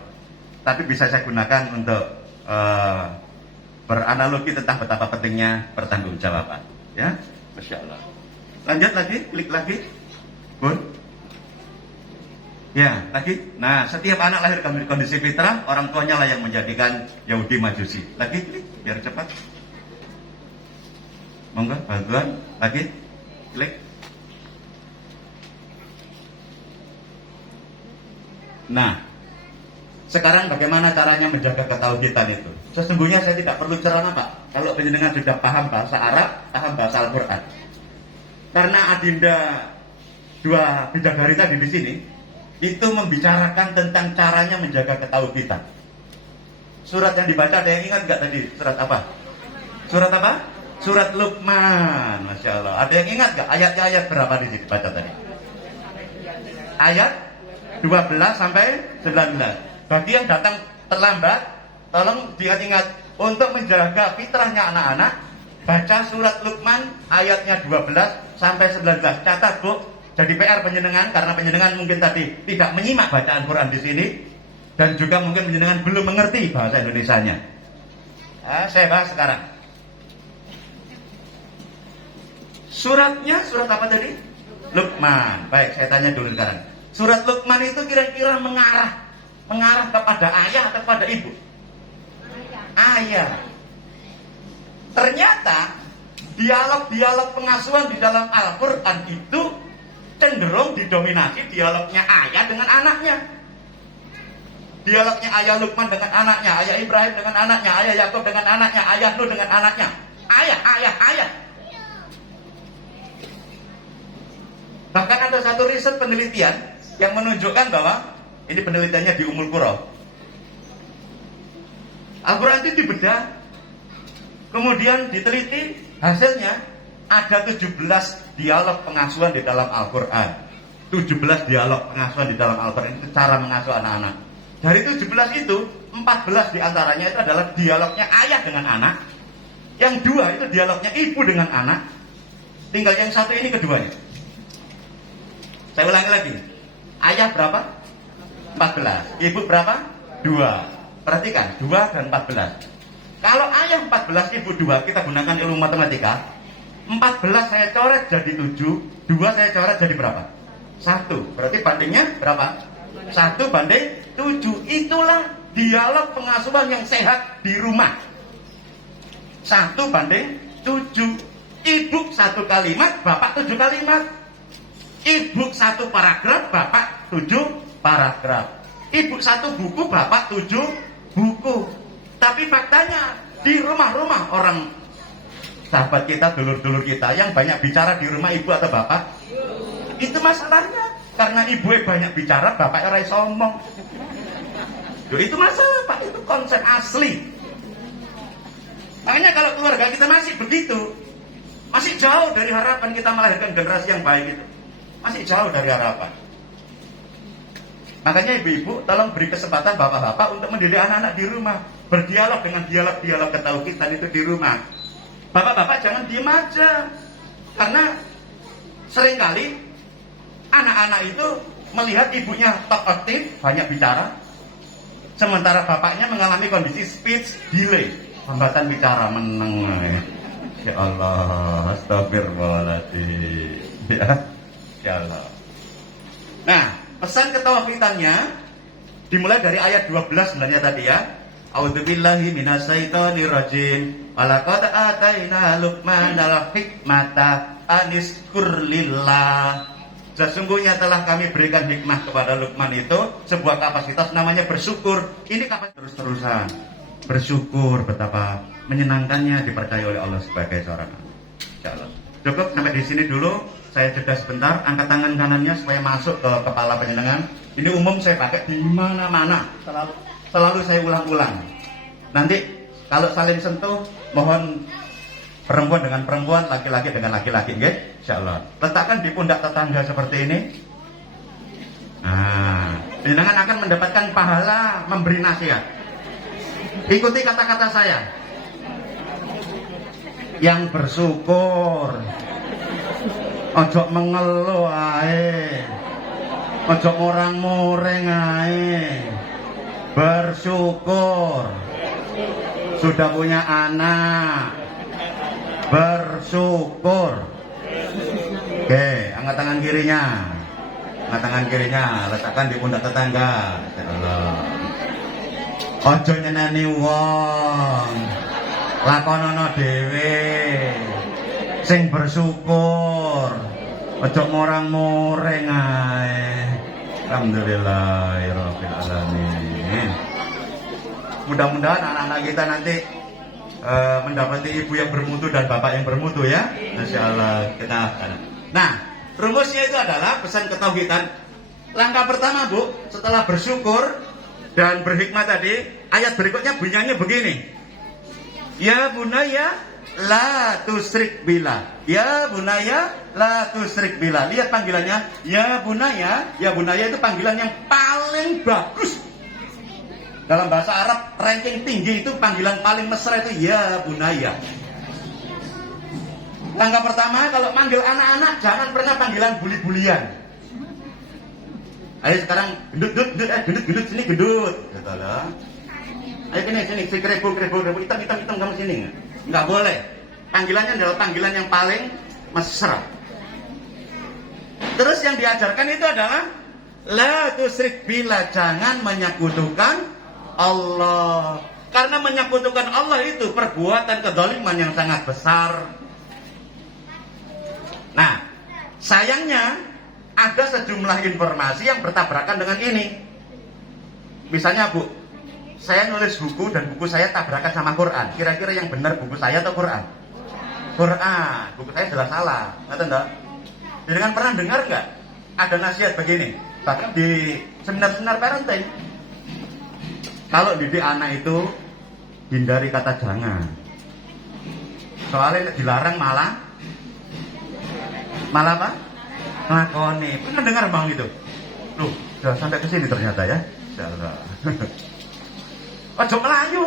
Tapi bisa saya gunakan untuk beranalogi tentang betapa pentingnya pertanggungjawaban. Ya, Masya Allah. Lanjut lagi, klik lagi, Bun. Ya, lagi. Nah, setiap anak lahir dalam kondisi fitrah, orang tuanya lah yang menjadikan Yahudi Majusi. Lagi, klik, biar cepat. Monggo, bantuan. Lagi, klik. Nah, sekarang bagaimana caranya menjaga ketauhidan itu? Sesungguhnya saya tidak perlu ceramah Pak. Kalau penjenengan sudah paham bahasa Arab, paham bahasa Al-Quran. Karena adinda dua bidadari tadi di sini, itu membicarakan tentang caranya menjaga ketauhidan. Surat yang dibaca ada yang ingat nggak tadi? Surat apa? Surat apa? Surat Luqman. Masya Allah. Ada yang ingat nggak? Ayat berapa di sini baca tadi? Ayat 12 sampai 19. Bagi yang datang terlambat, tolong diingat-ingat untuk menjaga fitrahnya anak-anak, baca surat Luqman ayatnya 12 sampai 19. Catat Bu, jadi PR penjenengan karena penjenengan mungkin tadi tidak menyimak bacaan Quran di sini dan juga mungkin penjenengan belum mengerti bahasa Indonesianya. Saya bahas sekarang. Suratnya surat apa tadi? Luqman. Baik, saya tanya dulu sekarang. Surat Luqman itu kira-kira mengarah kepada ayah atau kepada ibu? Ayah. Ternyata dialog-dialog pengasuhan di dalam Al-Quran itu cenderung didominasi dialognya ayah dengan anaknya. Dialognya ayah Luqman dengan anaknya, ayah Ibrahim dengan anaknya, ayah Yakub dengan anaknya, ayah Nuh dengan anaknya. Ayah. Bahkan ada satu riset penelitian yang menunjukkan bahwa ini penelitiannya di Ummul Qura. Al-Quran itu dibedah, kemudian diteliti, hasilnya ada 17 dialog pengasuhan di dalam Al-Quran. 17 dialog pengasuhan di dalam Al-Quran itu cara mengasuh anak-anak. Dari 17 itu 14 diantaranya itu adalah dialognya ayah dengan anak, yang 2 itu dialognya ibu dengan anak, tinggal yang satu ini keduanya. Saya ulangi lagi. Ayah berapa? 14. Ibu berapa? 2. Perhatikan, 2 dan 14. Kalau ayah 14, ibu 2, kita gunakan ilmu matematika. 14 saya coret jadi 7, 2 saya coret jadi berapa? 1. Berarti bandingnya berapa? 1 banding 7. Itulah dialog pengasuhan yang sehat di rumah. 1:7. Ibu 1 kalimat, bapak 7 kalimat. Ibu 1 paragraf, bapak 7 paragraf. Ibu 1 buku, bapak 7 buku. Tapi faktanya di rumah-rumah orang sahabat kita, dulur-dulur kita yang banyak bicara di rumah ibu atau bapak? Itu masalahnya. Karena ibu banyak bicara, bapak ora iso ngomong. Itu masalah, Pak. Itu konsep asli. Makanya kalau keluarga kita masih begitu, masih jauh dari harapan kita melahirkan generasi yang baik itu. Masih jauh dari harapan. Makanya ibu-ibu tolong beri kesempatan bapak-bapak untuk mendidik anak-anak di rumah. Berdialog dengan dialog-dialog ketauhidan itu di rumah. Bapak-bapak jangan diem aja. Karena seringkali anak-anak itu melihat ibunya talk aktif, banyak bicara. Sementara bapaknya mengalami kondisi speech delay, hambatan bicara, meneng. Ya Allah, astagfirullahaladzim. Ya Allah. Nah, pesan ketauhidannya dimulai dari ayat 12 sebenarnya tadi ya. A'udzubillahi minasyaitonirrajim. Walaqad ataina Luqmanal hikmata anishkur lillah. Sesungguhnya telah kami berikan hikmah kepada Luqman itu sebuah kapasitas namanya bersyukur. Ini kapasitas terus-terusan. Bersyukur betapa menyenangkannya dipercaya oleh Allah sebagai seorang anak. Insyaallah. Cukup sampai di sini dulu. Saya jeda sebentar, angkat tangan kanannya supaya masuk ke kepala penjenengan. Ini umum saya pakai di mana-mana. Selalu saya ulang-ulang. Nanti kalau saling sentuh, mohon perempuan dengan perempuan, laki-laki dengan laki-laki, nggih? Insyaallah. Letakkan di pundak tetangga seperti ini. Nah, penjenengan akan mendapatkan pahala memberi nasihat. Ikuti kata-kata saya. Yang bersyukur, ojo mengeluh ae, ojo orang-moreng ae. Bersyukur sudah punya anak. Bersyukur. Oke, angkat tangan kirinya. Angkat tangan kirinya, letakkan di pundak tetangga. Allah. Ojo nyeneni wong. Lakonono dhewe. Sing bersyukur. Ojo morang-moreng ae. Alhamdulillahirabbil alamin. Mudah-mudahan anak-anak kita nanti mendapati ibu yang bermutu dan bapak yang bermutu ya. Masyaallah. Nah, rumusnya itu adalah pesan ketauhidan. Langkah pertama, Bu, setelah bersyukur dan berhikmah tadi, ayat berikutnya bunyinya begini. Ya bunaya la tusyrik billah. Ya bunaya la tusyrik billah. Lihat panggilannya. Ya bunaya. Ya bunaya itu panggilan yang paling bagus. Dalam bahasa Arab ranking tinggi itu panggilan paling mesra itu ya bunaya. Langkah pertama kalau manggil anak-anak jangan pernah panggilan buli-bulian. Ayo sekarang gendut sini gendut. Gitu loh. Ayo sini si kerebul hitam kamu sini. Enggak boleh. Panggilannya adalah panggilan yang paling mesra. Terus yang diajarkan itu adalah la tusyrik billah, jangan menyekutukan Allah. Karena menyekutukan Allah itu perbuatan kezaliman yang sangat besar. Nah, sayangnya ada sejumlah informasi yang bertabrakan dengan ini. Misalnya, Bu, saya nulis buku dan buku saya tabrakan sama Quran. Kira-kira yang benar buku saya atau Quran? Quran. Buku saya jelas salah. Ngerti enggak? Jangan pernah dengar enggak? Ada nasihat begini. Bahkan di seminar-seminar parenting. Kalau didik anak itu hindari kata jangan. Soalnya dilarang malah apa? Ngelakoni. Pernah dengar bang itu? Loh, sudah sampai ke sini ternyata ya. Insyaallah. Ojo melayu.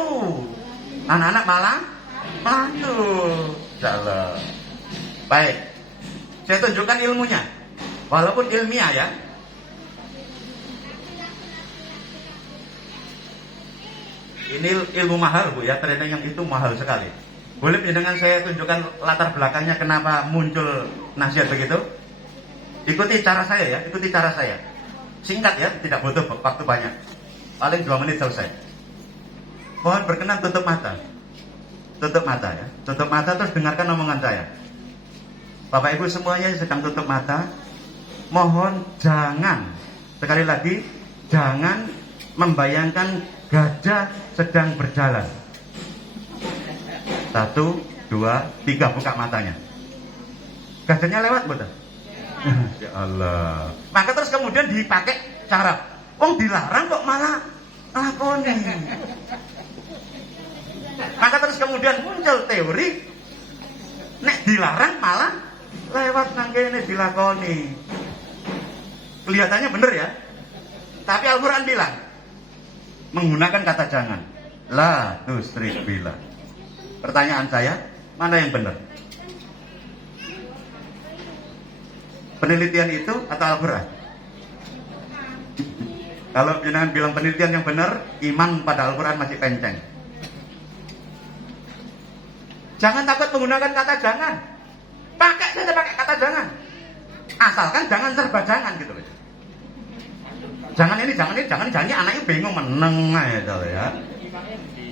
Anak-anak malah melayu. Insyaallah. Baik. Saya tunjukkan ilmunya. Walaupun ilmiah ya. Ini ilmu mahal, Bu ya. Ternyata yang itu mahal sekali. Boleh dengan saya tunjukkan latar belakangnya kenapa muncul nasihat begitu? Ikuti cara saya ya, ikuti cara saya. Singkat ya, tidak butuh waktu banyak. Paling 2 menit selesai. Mohon berkenan tutup mata. tutup mata ya. Tutup mata terus dengarkan omongan saya. Bapak Ibu semuanya sedang tutup mata. Mohon jangan, sekali lagi, jangan membayangkan gajah sedang berjalan. 1, 2, 3, buka matanya. Gajahnya lewat betul? Ya Allah. Maka terus kemudian dipakai cara, dilarang kok malah lakoni. Maka terus kemudian muncul teori, nek dilarang malah lewat nang kene dilakoni. Kelihatannya bener ya. Tapi Al-Quran bilang menggunakan kata jangan. La tusrik billah. Pertanyaan saya, mana yang benar? Penelitian itu atau Al-Quran? Kalau jangan bilang penelitian yang benar, iman pada Al-Quran masih penceng. Jangan takut menggunakan kata jangan. Pakai saja pakai kata jangan. Asalkan jangan serba jangan gitu loh. Jangan ini, anaknya bingung meneng aja ya.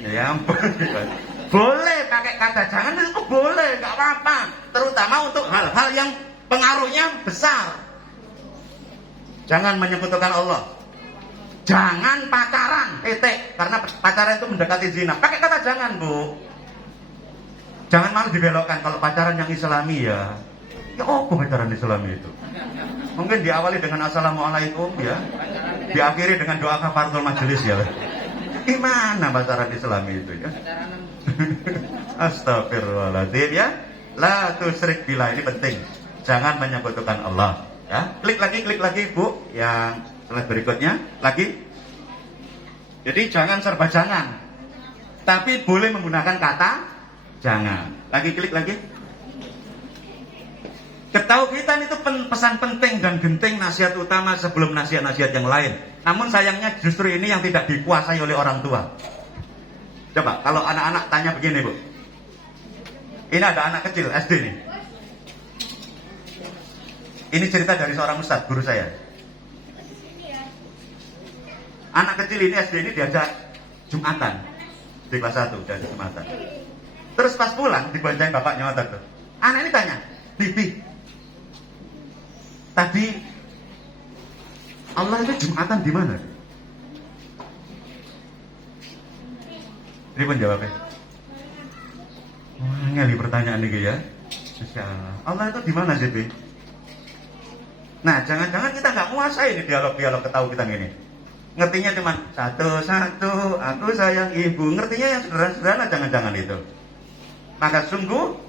Ya ampun. Boleh pakai kata jangan itu boleh, nggak apa-apa. Terutama untuk hal-hal yang pengaruhnya besar. Jangan menyekutukan Allah. Jangan pacaran, titik. Karena pacaran itu mendekati zina. Pakai kata jangan, Bu. Jangan malah dibelokkan. Kalau pacaran yang Islami ya pacaran Islami itu. Mungkin diawali dengan assalamualaikum ya. Diakhiri dengan doa kafaratul majelis ya. Gimana pacaran Islami itu ya? Astagfirullahaladzim ya. La tusyrik billah, ini penting. Jangan menyekutukan Allah ya. Klik lagi Bu. Yang slide berikutnya lagi. Jadi jangan serba jangan. Tapi boleh menggunakan kata jangan. Lagi klik lagi. Ketauhidan itu pesan penting dan genting, nasihat utama sebelum nasihat-nasihat yang lain. Namun sayangnya justru ini yang tidak dikuasai oleh orang tua. Coba kalau anak-anak tanya begini Bu. Ini ada anak kecil SD nih. Ini cerita dari seorang ustadz, guru saya. Anak kecil ini SD ini diajak Jumatan di kelas 1, diajak Jumatan. Terus pas pulang dibonceng bapaknya motor tuh. Anak ini tanya, Bibi, tadi Allah itu Jumatan di mana? Ini pun jawabnya. Ngeli pertanyaan ini ya. Masya Allah. Allah itu di mana sih, Bi? Nah, jangan-jangan kita nggak menguasai ini dialog-dialog ketauhidan ini. Ngertinya cuma satu-satu, aku sayang ibu. Ngertinya yang sederhana-sederhana, jangan-jangan itu. Maka sungguh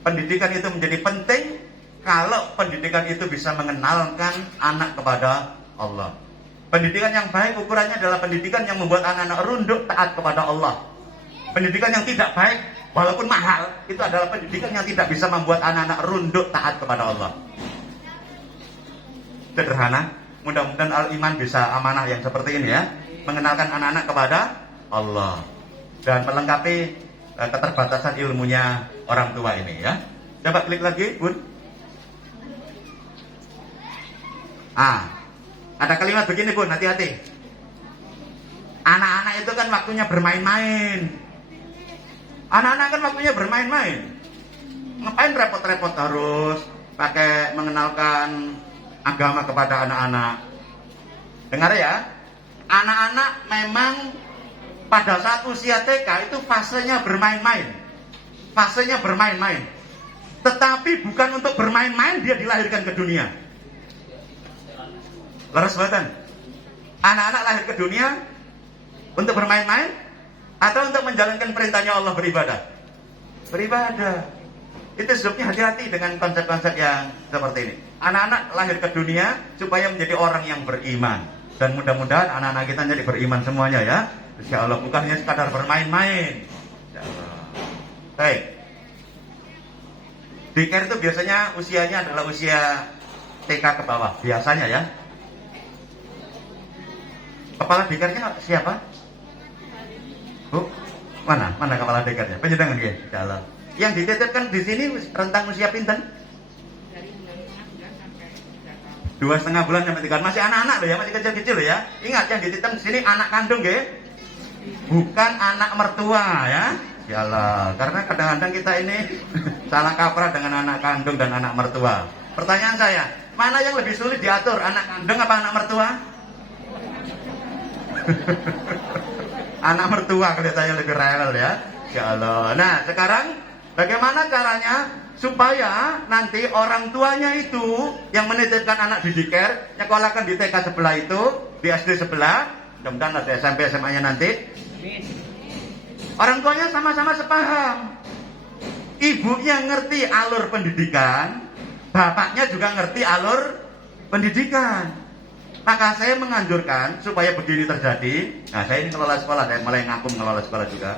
pendidikan itu menjadi penting kalau pendidikan itu bisa mengenalkan anak kepada Allah. Pendidikan yang baik ukurannya adalah pendidikan yang membuat anak-anak runduk taat kepada Allah. Pendidikan yang tidak baik walaupun mahal itu adalah pendidikan yang tidak bisa membuat anak-anak runduk taat kepada Allah. Sederhana, mudah-mudahan Al-Iman bisa amanah yang seperti ini ya, mengenalkan anak-anak kepada Allah dan melengkapi keterbatasan ilmunya orang tua ini ya. Coba klik lagi, Bun. Ada kalimat begini, Bun, hati-hati. Anak-anak itu kan waktunya bermain-main. Anak-anak kan waktunya bermain-main. Ngapain repot-repot harus pakai mengenalkan agama kepada anak-anak? Dengar ya, anak-anak memang pada saat usia TK itu fasenya bermain-main. Fasenya bermain-main. Tetapi bukan untuk bermain-main dia dilahirkan ke dunia. Leres badan. Anak-anak lahir ke dunia untuk bermain-main atau untuk menjalankan perintahnya Allah, beribadah? Beribadah. Itu sebabnya hati-hati dengan konsep-konsep yang seperti ini. Anak-anak lahir ke dunia supaya menjadi orang yang beriman. Dan mudah-mudahan anak-anak kita jadi beriman semuanya ya. Insya Allah, bukan hanya sekadar bermain-main. Baik. Daycare itu biasanya usianya adalah usia TK ke bawah. Biasanya ya. Kepala daycare-nya siapa? Bu? Mana kepala daycare-nya? Penyedangan ya? Insya Allah. Yang dititipkan di sini rentang usia pinten? 2,5 bulan sampai 3 masih anak-anak loh ya, masih kecil-kecil loh ya. Ingat yang dititipkan di sini anak kandung ya, bukan anak mertua ya. Yalah, karena kadang-kadang kita ini salah kaprah dengan anak kandung dan anak mertua. Pertanyaan saya, mana yang lebih sulit diatur, anak kandung apa anak mertua? Anak mertua kelihatannya lebih rewel ya. Ya Allah. Nah, sekarang bagaimana caranya supaya nanti orang tuanya itu yang menitipkan anak di daycare, nyekolahkan di TK sebelah itu, di SD sebelah, mudah-mudahan ada SMP SMA-nya nanti. Orang tuanya sama-sama sepaham. Ibunya ngerti alur pendidikan, bapaknya juga ngerti alur pendidikan. Maka saya menganjurkan supaya begini terjadi. Nah, saya ini ngelola sekolah, saya mulai ngaku ngelola sekolah juga.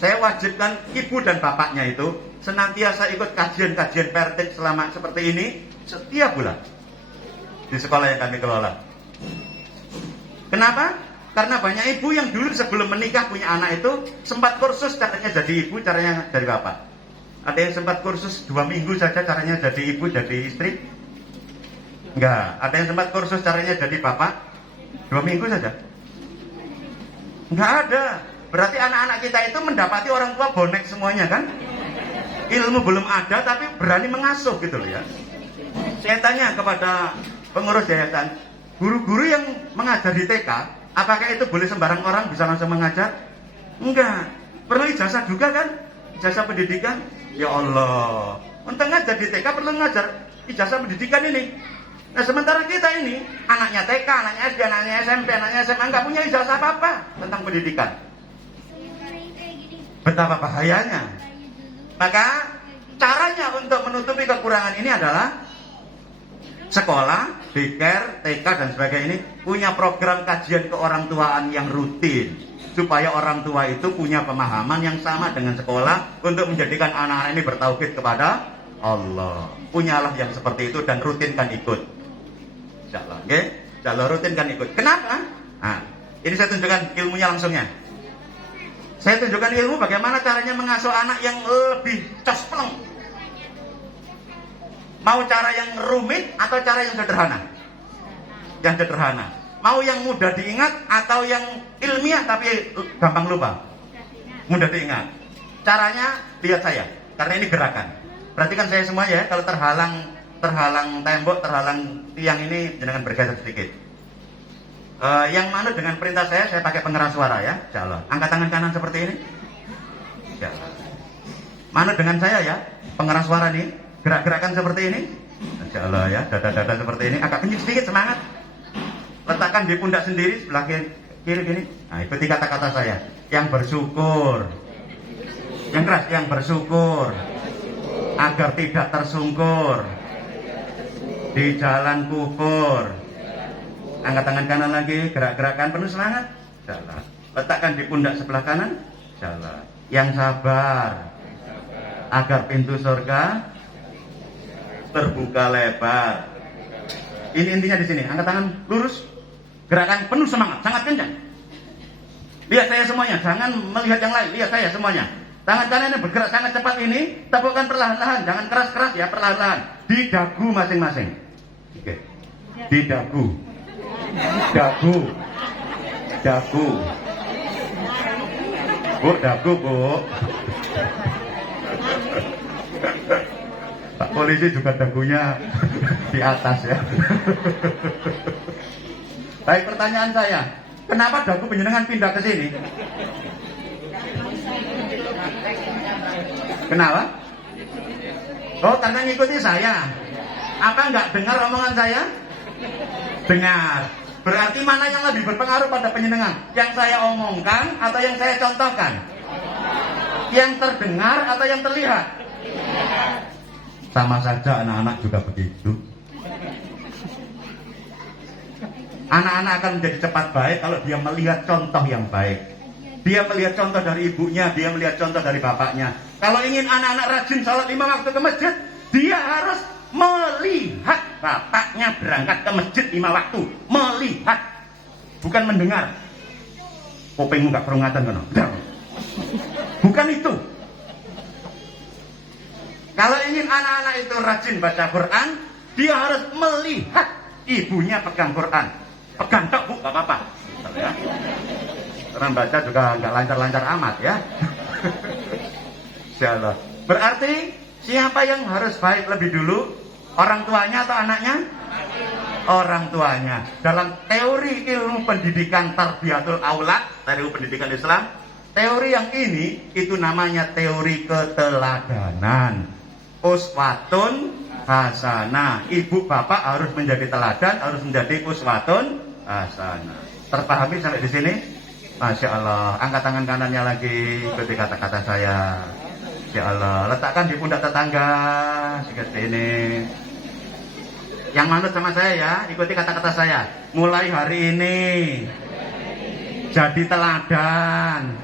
Saya wajibkan ibu dan bapaknya itu senantiasa ikut kajian-kajian parenting selama seperti ini setiap bulan di sekolah yang kami kelola. Kenapa? Karena banyak ibu yang dulu sebelum menikah punya anak itu sempat kursus caranya jadi ibu, caranya dari bapak. Ada yang sempat kursus 2 minggu saja caranya jadi ibu, jadi istri. Enggak. Ada yang sempat kursus caranya jadi bapak 2 minggu saja. Enggak ada. Berarti anak-anak kita itu mendapati orang tua bonek semuanya kan? Ilmu belum ada tapi berani mengasuh gitu loh ya. Saya tanya kepada pengurus yayasan, guru-guru yang mengajar di TK, apakah itu boleh sembarang orang bisa langsung mengajar? Enggak. Perlu ijazah juga kan? Ijazah pendidikan? Ya Allah. Untuk ngajar di TK perlu ngajar ijazah pendidikan ini. Nah sementara kita ini, anaknya TK, anaknya SD, anaknya SMP, anaknya SMA, nggak punya ijazah apa-apa tentang pendidikan. Betapa bahayanya. Maka caranya untuk menutupi kekurangan ini adalah sekolah, daycare, TK dan sebagainya ini punya program kajian keorangtuaan yang rutin supaya orang tua itu punya pemahaman yang sama dengan sekolah untuk menjadikan anak-anak ini bertauhid kepada Allah. Punyalah yang seperti itu dan rutinkan ikut. Insyaallah, oke? Insyaallah rutinkan ikut. Kenapa? Nah, ini saya tunjukkan ilmunya langsungnya. Saya tunjukkan ilmu bagaimana caranya mengasuh anak yang lebih cospleng. Mau cara yang rumit atau cara yang sederhana? Yang sederhana. Mau yang mudah diingat atau yang ilmiah tapi gampang lupa? Mudah diingat. Caranya lihat saya, karena ini gerakan. Perhatikan saya semua ya, kalau terhalang tembok, terhalang tiang ini jangan bergeser sedikit. Yang manut dengan perintah saya pakai pengeras suara ya, insyaallah. Angkat tangan kanan seperti ini. Insyaallah. Manut dengan saya ya, pengeras suara nih, gerak-gerakan seperti ini. Insyaallah ya, dada-dada seperti ini, agak kencing sedikit, semangat. Letakkan di pundak sendiri sebelah kiri gini. Nah, ikuti kata-kata saya. Yang bersyukur. Yang keras, yang bersyukur agar tidak tersungkur di jalan kufur. Angkat tangan kanan lagi, gerak-gerakan penuh semangat. Insyaallah. Letakkan di pundak sebelah kanan. Insyaallah. Yang sabar agar pintu surga terbuka lebar. Ini intinya di sini. Angkat tangan lurus, gerakan penuh semangat, sangat kencang. Lihat saya semuanya, jangan melihat yang lain. Lihat saya semuanya. Tangan kanan yang bergerak sangat cepat ini, tepukkan perlahan-lahan, jangan keras-keras ya, perlahan-lahan. Di dagu masing-masing. Oke. Di dagu. Dagu. Dagu. Bu, dagu, Bu. Pak polisi juga dagunya di atas ya. Baik, pertanyaan saya, kenapa dagu penjenengan pindah ke sini? Kenapa? Oh, karena ngikuti saya. Apa enggak dengar omongan saya? Dengar. Berarti mana yang lebih berpengaruh pada penjenengan? Yang saya omongkan atau yang saya contohkan? Yang terdengar atau yang terlihat? Sama saja anak-anak juga begitu. Anak-anak akan menjadi cepat baik kalau dia melihat contoh yang baik. Dia melihat contoh dari ibunya, dia melihat contoh dari bapaknya. Kalau ingin anak-anak rajin sholat 5 waktu ke masjid, dia harus melihat bapaknya berangkat ke masjid 5 waktu. Melihat, bukan mendengar. Kupingmu gak perungatan kan? Bukan itu. Kalau ingin anak-anak itu rajin baca Quran, dia harus melihat ibunya pegang Quran. Pegang tok, Bu, gak apa-apa. Ya. Orang baca juga nggak lancar-lancar amat ya. Insyaallah. Berarti siapa yang harus baik lebih dulu? Orang tuanya atau anaknya? Orang tuanya. Dalam teori ilmu pendidikan tarbiyatul aulad, teori pendidikan Islam, teori yang ini itu namanya teori keteladanan. Uswatun hasanah. Ibu bapak harus menjadi teladan, harus menjadi uswatun hasanah. Terpahami sampai di sini? Masya Allah. Angkat tangan kanannya lagi, ikuti kata-kata saya. Ya Allah, letakkan di pundak tetangga seperti ini. Yang manut sama saya ya, ikuti kata-kata saya. Mulai hari ini jadi teladan,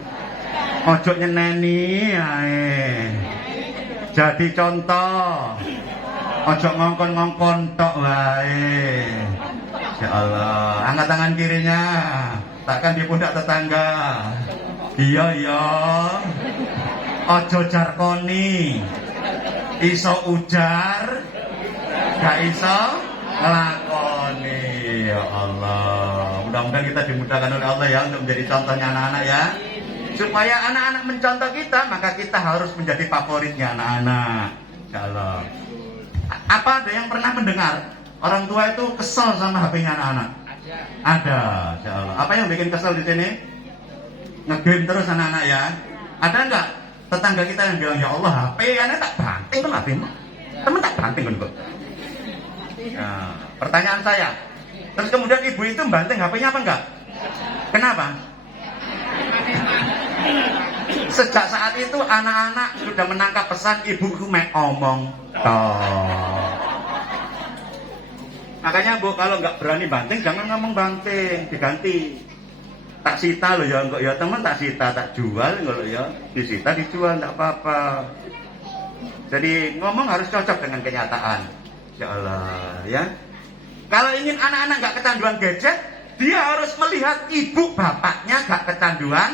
ojo nyeneni ae. Jadi contoh, ojo ngongkon-ngongkon tok wae. Ya Allah, angkat tangan kirinya, takkan di pundak tetangga. Iya iya. Ojo jarkoni, iso ujar, gak iso ngelakoni. Ya Allah, mudah-mudahan kita dimudahkan oleh Allah ya untuk menjadi contohnya anak-anak ya. Supaya anak-anak mencontoh kita, maka kita harus menjadi favoritnya anak-anak. Ya Allah. Apa ada yang pernah mendengar orang tua itu kesel sama HP-nya anak-anak? Ada. Ya Allah. Apa yang bikin kesel di sini? Ngegame terus anak-anak ya. Ada enggak tetangga kita yang bilang, ya Allah HP aneh tak banting kan HP-mu? Temen tak banting kan kok. Nah, pertanyaan saya, terus kemudian ibu itu banting HP-nya apa enggak? Kenapa? Sejak saat itu anak-anak sudah menangkap pesan ibuku mek omong toh. Makanya Bu, kalau nggak berani banting jangan ngomong banting, diganti. Tak sita loh ya, enggak ya teman, tak sita, tak jual enggak ya, disita dijual enggak apa-apa. Jadi ngomong harus cocok dengan kenyataan. Ya Allah ya. Kalau ingin anak-anak nggak kecanduan gadget, dia harus melihat ibu bapaknya nggak kecanduan.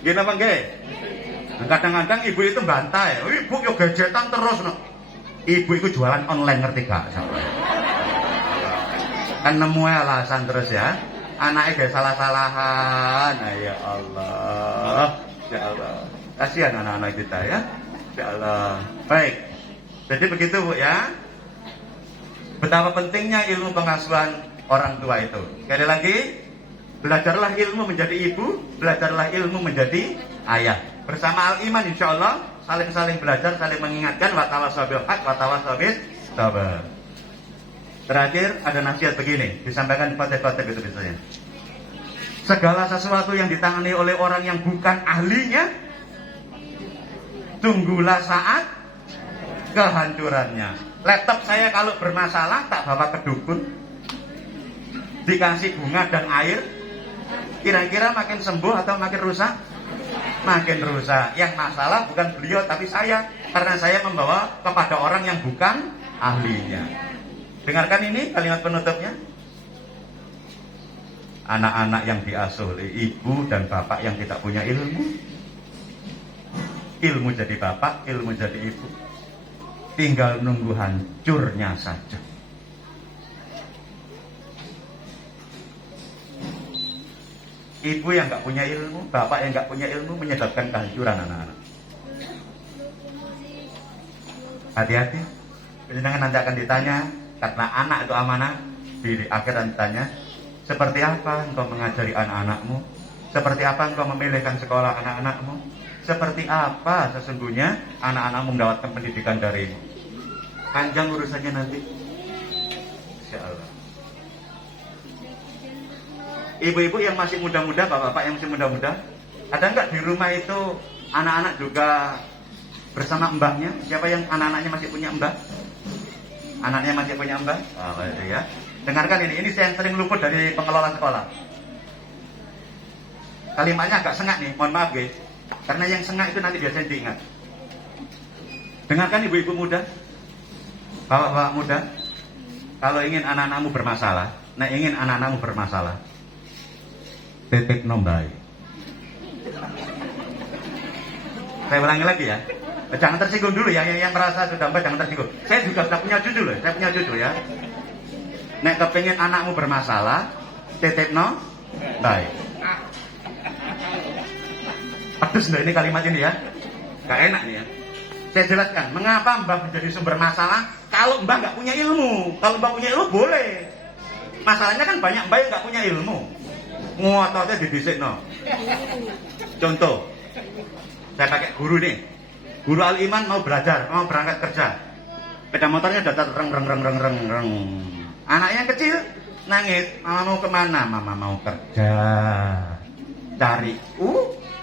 Gini apa enggak? Kadang-kadang ibu itu bantai, ibu yo gadgetan terus no. Ibu itu jualan online, ngerti gak? Kan nemu alasan terus ya. Anaknya gak salah-salahan. Ya Allah. Ya Allah. Kasihan anak-anak kita ya. Ya Allah. Baik. Jadi begitu Bu ya. Betapa pentingnya ilmu pengasuhan orang tua itu. Sekali lagi, belajarlah ilmu menjadi ibu, belajarlah ilmu menjadi ayah. Bersama Al-Iman insyaallah saling-saling belajar, saling mengingatkan, wa tawassaw bil haq wa tawassaw bis sabr. Terakhir ada nasihat begini, disampaikan di khotbah itu biasanya. Segala sesuatu yang ditangani oleh orang yang bukan ahlinya, tunggulah saat kehancurannya. Laptop saya kalau bermasalah tak bawa ke dukun, dikasih bunga dan air, kira-kira makin sembuh atau makin rusak? Makin rusak. Yang masalah bukan beliau tapi saya, karena saya membawa kepada orang yang bukan ahlinya. Dengarkan ini kalimat penutupnya. Anak-anak yang diasuh oleh ibu dan bapak yang tidak punya ilmu, ilmu jadi bapak, ilmu jadi ibu, tinggal nunggu hancurnya saja. Ibu yang nggak punya ilmu, bapak yang nggak punya ilmu menyebabkan kehancuran anak-anak. Hati-hati. Jangan nanti akan ditanya, karena anak itu amanah. Di akhirat ditanya, seperti apa engkau mengajari anak-anakmu? Seperti apa engkau memilihkan sekolah anak-anakmu? Seperti apa sesungguhnya anak-anakmu mendapatkan pendidikan darimu? Panjang urusannya nanti. Insyaallah. Ibu-ibu yang masih muda-muda, bapak-bapak yang masih muda-muda, ada enggak di rumah itu anak-anak juga bersama mbahnya? Siapa yang anak-anaknya masih punya mbah? Anaknya masih punya mbah? Oh, ya. Dengarkan ini yang sering luput dari pengelola sekolah. Kalimatnya agak sengak nih, mohon maaf guys. Karena yang sengak itu nanti biasanya diingat. Dengarkan ibu-ibu muda, bapak-bapak muda, kalau ingin anak-anakmu bermasalah, titik nombai. Saya ulangi lagi ya. Jangan tersinggung dulu ya, yang merasa sudah mbak jangan tersinggung. Saya juga sudah punya cucu loh, saya punya cucu ya. Nek kepengin anakmu bermasalah, titik nombai. Pedes loh ini kalimat ini ya. Gak enak nih ya. Saya jelaskan mengapa Mbah menjadi sumber masalah. Kalau Mbah nggak punya ilmu, kalau Mbah punya ilmu boleh. Masalahnya kan banyak Mbah yang nggak punya ilmu. Ngototnya dibisik no. Contoh, saya pakai guru nih. Guru Al-Iman mau belajar, mau berangkat kerja. Sepeda motornya datar reng. Anaknya kecil nangis, mama mau kemana? Mama mau kerja. Cari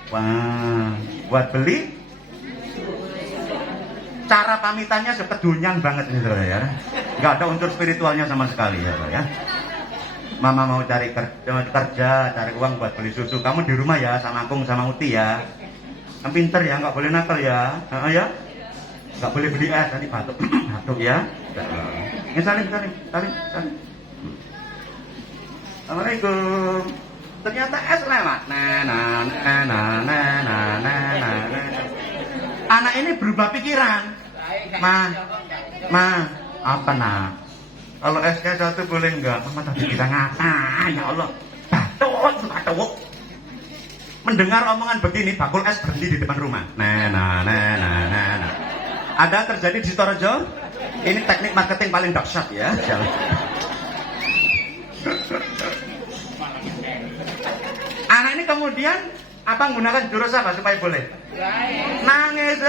wah, buat beli. Cara pamitannya sepedunyan banget ini saudara ya. Nggak ada unsur spiritualnya sama sekali ya saudara ya. Mama mau cari kerja, cari uang buat beli susu. Kamu di rumah ya sama Akung sama Uti ya. Kamu pinter ya, nggak boleh nakal ya. Ya. Nggak boleh beli es, nanti batuk. Batuk ya. Ini salim. Assalamualaikum. Ternyata es lewat. Anak ini berubah pikiran. Ma, apa nak? Kalau SK satu boleh enggak? Mama tadi kita ngapa? Ya Allah, batuk. Mendengar omongan begini, bakul es berhenti di depan rumah. Nah. Ada terjadi di Sitorejo? Ini teknik marketing paling dahsyat ya. Anak ini kemudian menggunakan jurus apa supaya boleh? Nangis,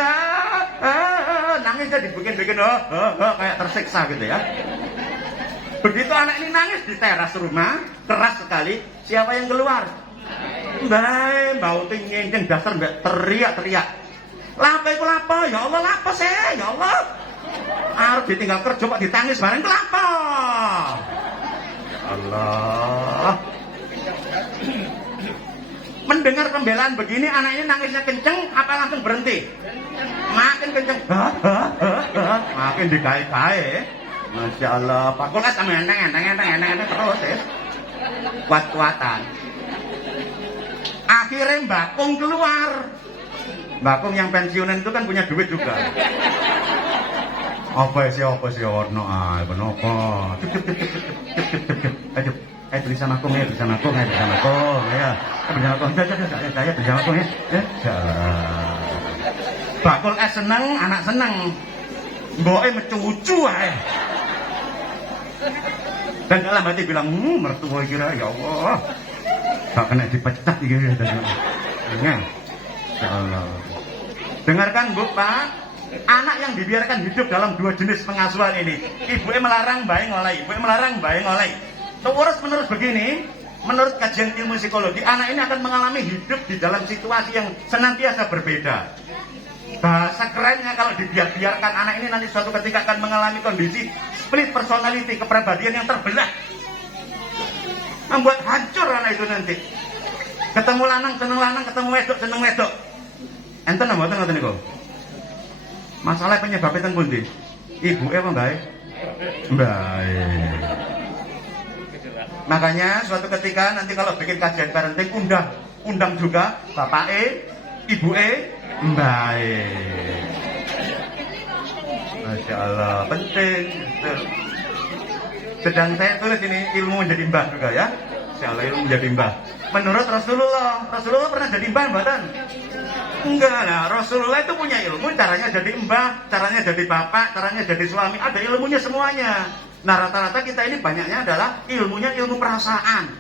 nangisnya dibikin kayak tersiksa gitu ya. Begitu anak ini nangis di teras rumah, keras sekali, siapa yang keluar? Mbak Uti nyengceng dasar mbak teriak. Lapa iku lapa? Ya Allah lapa sih? Ya Allah. Arep ditinggal kerja kok ditangis bareng lapa? Ya Allah. Mendengar pembelaan begini, anaknya nangisnya kenceng, apa langsung berhenti? Makin kenceng, makin digae-gae. Masya Allah, pakul es sama enteng terus ya. Kuat-kuatan. Akhirnya Mbak Kung keluar. Mbak Kung yang pensiunan itu kan punya duit juga. Apa sih ono kenapa? Ayo beli sama Kung ya. Beli sama Kung ya. Bakul es seneng, anak seneng. Mboke mecucu ae. Dan dalam hati bilang, mertua kira ya Allah. Tak kena dipecat iki ya. Allah. Dengarkan Bu, Pak. Anak yang dibiarkan hidup dalam dua jenis pengasuhan ini, ibunya melarang, mbake ngoleh. Terus begini, menurut kajian ilmu psikologi, anak ini akan mengalami hidup di dalam situasi yang senantiasa berbeda. Bahasa kerennya kalau dibiarkan anak ini nanti suatu ketika akan mengalami kondisi split personality, kepribadian yang terbelah. Membuat hancur anak itu nanti. Ketemu lanang seneng lanang, ketemu wedok seneng wedok. Enten mboten ngoten niku. Masalah penyebabnya teng pundi? Ibuke apa mbae? Mbae. Makanya suatu ketika nanti kalau bikin kajian parenting undang juga bapake, ibuke, mbae. Masya Allah, penting. Sedang saya tulis ini ilmu menjadi mbah juga ya. Masya Allah, ilmu menjadi mbah. Menurut Rasulullah pernah jadi mbah mboten? Enggak lah, Rasulullah itu punya ilmu, caranya jadi mbah, caranya jadi bapak, caranya jadi suami, ada ilmunya semuanya. Nah rata-rata kita ini banyaknya adalah ilmunya ilmu perasaan.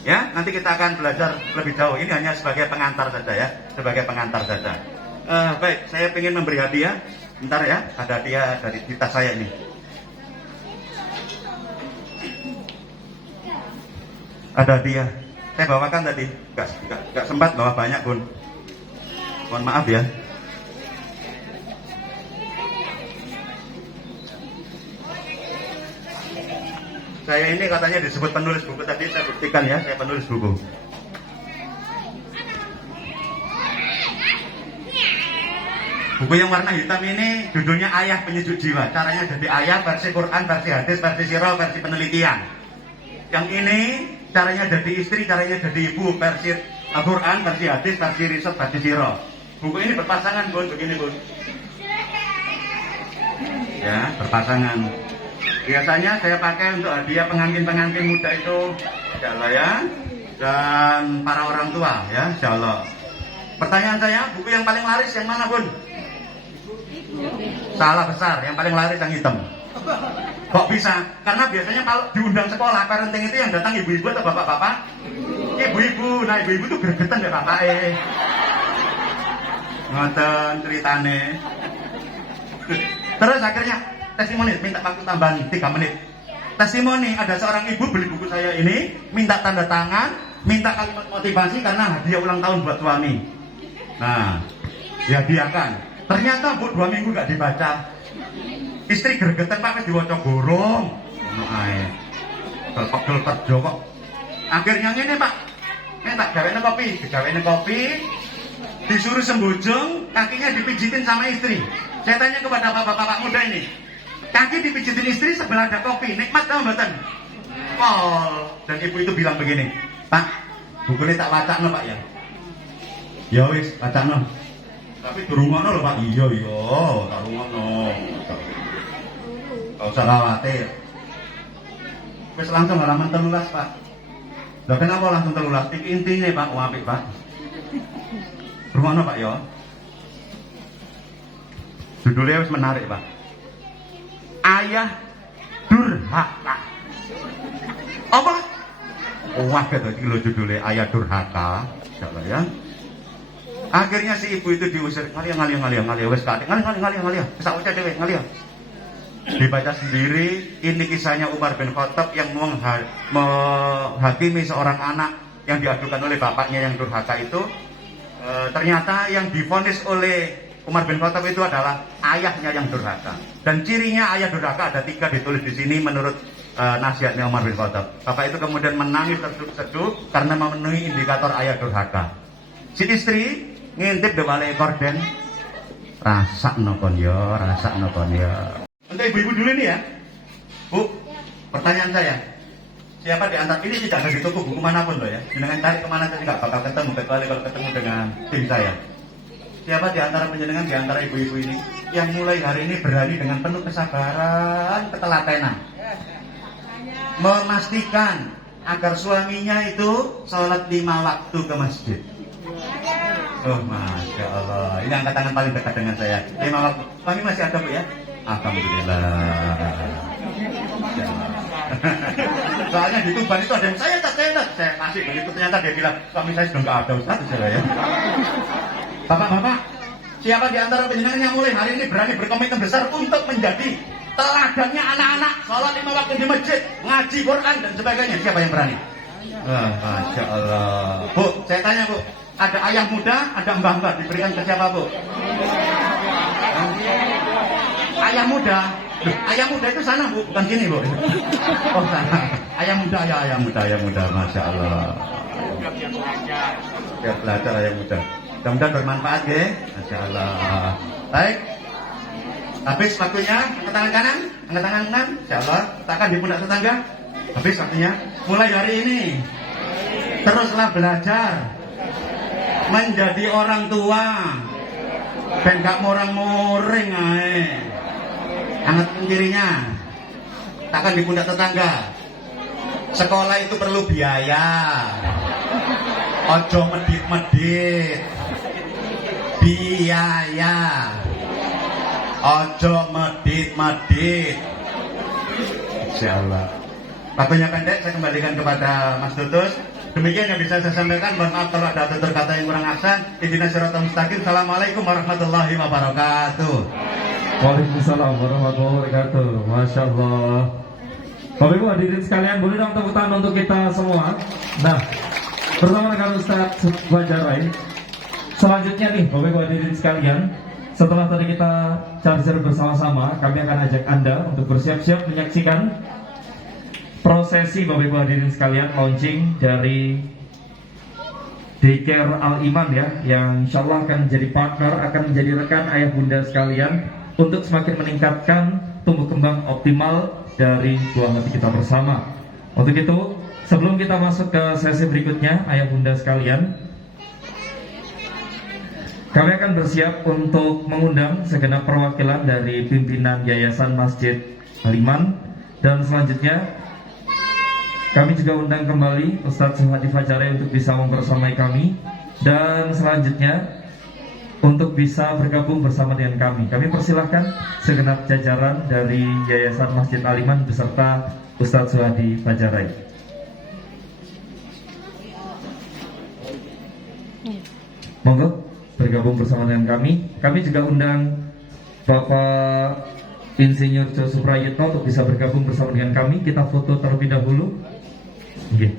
Ya, nanti kita akan belajar lebih jauh. Ini hanya sebagai pengantar saja ya, sebagai pengantar saja. Baik, saya ingin memberi hadiah. Bentar ya, ada hadiah dari di tas saya ini. Ada hadiah. Saya bawakan tadi, nggak sempat bawa banyak Bun. Mohon maaf ya. Saya ini katanya disebut penulis buku tadi, saya buktikan ya, saya penulis buku. Buku yang warna hitam ini judulnya Ayah Penyejuk Jiwa. Caranya jadi ayah, versi Quran, versi hadis, versi sirah, versi penelitian. Yang ini caranya jadi istri, caranya jadi ibu, versi Al-Quran, versi hadis, versi riset, versi sirah. Buku ini berpasangan Bun, begini Bun. Ya, berpasangan. Biasanya saya pakai untuk hadiah pengantin-pengantin muda itu. Jalan ya. dan para orang tua ya, insya Allah. Pertanyaan saya, buku yang paling laris yang mana, Bun? Salah besar, yang paling laris yang hitam. Kok bisa? Karena biasanya kalau diundang sekolah, parenting itu yang datang ibu-ibu atau bapak-bapak? Ibu-ibu. Nah, ibu-ibu tuh gregetan ya bapak ngoten ceritane. Terus akhirnya testimoni, minta waktu tambahan 3 menit. Testimoni, ada seorang ibu beli buku saya ini, minta tanda tangan, minta kalimat motivasi karena hadiah ulang tahun buat suami. Nah, dihadiahkan. Ternyata Bu 2 minggu gak dibaca. Istri gregetan, Pak, wis diwaca gorong. Ngono ae. Gelpek kerja kok. Akhirnya ngene, Pak. Tak gaweane kopi, digaweane kopi, disuruh sembojong, kakinya dipijitin sama istri. Saya tanya kepada bapak-bapak muda ini, kaki dipijitin istri sebelah ada kopi, nikmat tau mboten? Oh, dan ibu itu bilang begini, Pak, bukunya tak wacana Pak ya. Ya wis, wacana. Tapi di rumah lho Pak. Iya, tak rumah Gak usah khawatir. Wis langsung halaman 13 Pak. Lah kenapa langsung 13? Iki intine Pak, apik Pak. Rumahno Pak ya. Judulnya wis menarik Pak. Ayah durhaka. Apa? Wah, iki lho judulnya Ayah Durhaka. Insyaallah ya. Akhirnya si ibu itu diusir, ngalia wis kadek, ngalia. Wis tak ucap dhewe, ngalia. Dibaca sendiri, ini kisahnya Umar bin Khattab yang menghakimi seorang anak yang diadukan oleh bapaknya yang durhaka itu. Ternyata yang divonis oleh Umar bin Khattab itu adalah ayahnya yang durhaka. Dan cirinya ayah durhaka ada 3 ditulis di sini menurut nasihatnya Umar bin Khattab. Bapak itu kemudian menangis terseduh karena memenuhi indikator ayah durhaka. Si istri ngintip dewale korden, rasa nokon ya. Untuk ibu-ibu dulu ini ya, Bu. Pertanyaan saya, siapa di antara ini tidak ada di toko buku manapun loh ya, dengan tarik kemana saja nggak bakal ketemu kecuali kalau ketemu dengan tim saya. Siapa di antara penjenengan di antara ibu-ibu ini yang mulai hari ini berani dengan penuh kesabaran, ketelatenan, memastikan agar suaminya itu sholat 5 waktu ke masjid? Oh, Masya Allah. Ini angkat tangan paling dekat dengan saya. 5 waktu. Kami masih ada Bu ya? Alhamdulillah. Soalnya di Tuban itu ada yang saya kasih begitu, ternyata dia bilang suami saya sudah nggak ada Ustaz ya. Bapak-bapak, siapa di antara penjenengan yang mulai hari ini berani berkomitmen besar untuk menjadi teladannya anak-anak, sholat 5 waktu di masjid, ngaji Quran dan sebagainya? Siapa yang berani? Masya Allah. Bu, saya tanya Bu, ada ayah muda, ada mbah-mbah, diberikan ke siapa Bu? Ayah muda. Ayah muda itu sana Bu, bukan sini Bu. Oh sana. Ayah muda, Masya Allah. Biar belajar ayah muda. Mudah-mudahan bermanfaat ya. Masya Allah. Baik. Habis waktunya, angkat tangan kanan, angkat tangan kanan. Insya Allah, letakkan di pundak tetangga. Habis waktunya. Mulai hari ini, teruslah belajar menjadi orang tua. Ben gak morang-moring ae. Angkat kirinya, takkan di pundak tetangga. Sekolah itu perlu biaya. Ojo medit-medit. Biaya. Ojo medit-medit. Insyaallah. Waktunya pendek, saya kembalikan kepada Mas Tutus. Demikian yang bisa saya sampaikan. Mohon maaf kalau ada tutur kata yang kurang aksan. Ihdinas siratal mustaqim. Assalamualaikum warahmatullahi wabarakatuh. Waalaikumsalam warahmatullahi wabarakatuh. Masya Allah. Bapak Ibu hadirin sekalian, boleh dong tepuk tangan untuk kita semua. Nah, bersama dengan Ustaz Bajarai. Selanjutnya nih Bapak Ibu hadirin sekalian, setelah tadi kita charger bersama-sama, kami akan ajak Anda untuk bersiap-siap menyaksikan prosesi Bapak Ibu hadirin sekalian launching dari Daycare Al-Iman ya, yang insya Allah akan menjadi partner, akan menjadi rekan ayah bunda sekalian untuk semakin meningkatkan tumbuh kembang optimal dari buah hati kita bersama. Untuk itu, sebelum kita masuk ke sesi berikutnya, ayah bunda sekalian, kami akan bersiap untuk mengundang segenap perwakilan dari pimpinan Yayasan Masjid Al-Iman, dan selanjutnya Kami juga undang kembali Ustadz Suhadi Fajarai untuk bisa membersamai kami. Dan selanjutnya untuk bisa bergabung bersama dengan kami. Kami persilahkan segenap jajaran dari Yayasan Masjid Al-Iman beserta Ustadz Suhadi Fajarai. Monggo bergabung bersama dengan kami. Kami juga undang Bapak Insinyur Jo Suprayitno untuk bisa bergabung bersama dengan kami. Kita foto terlebih dahulu. Oke.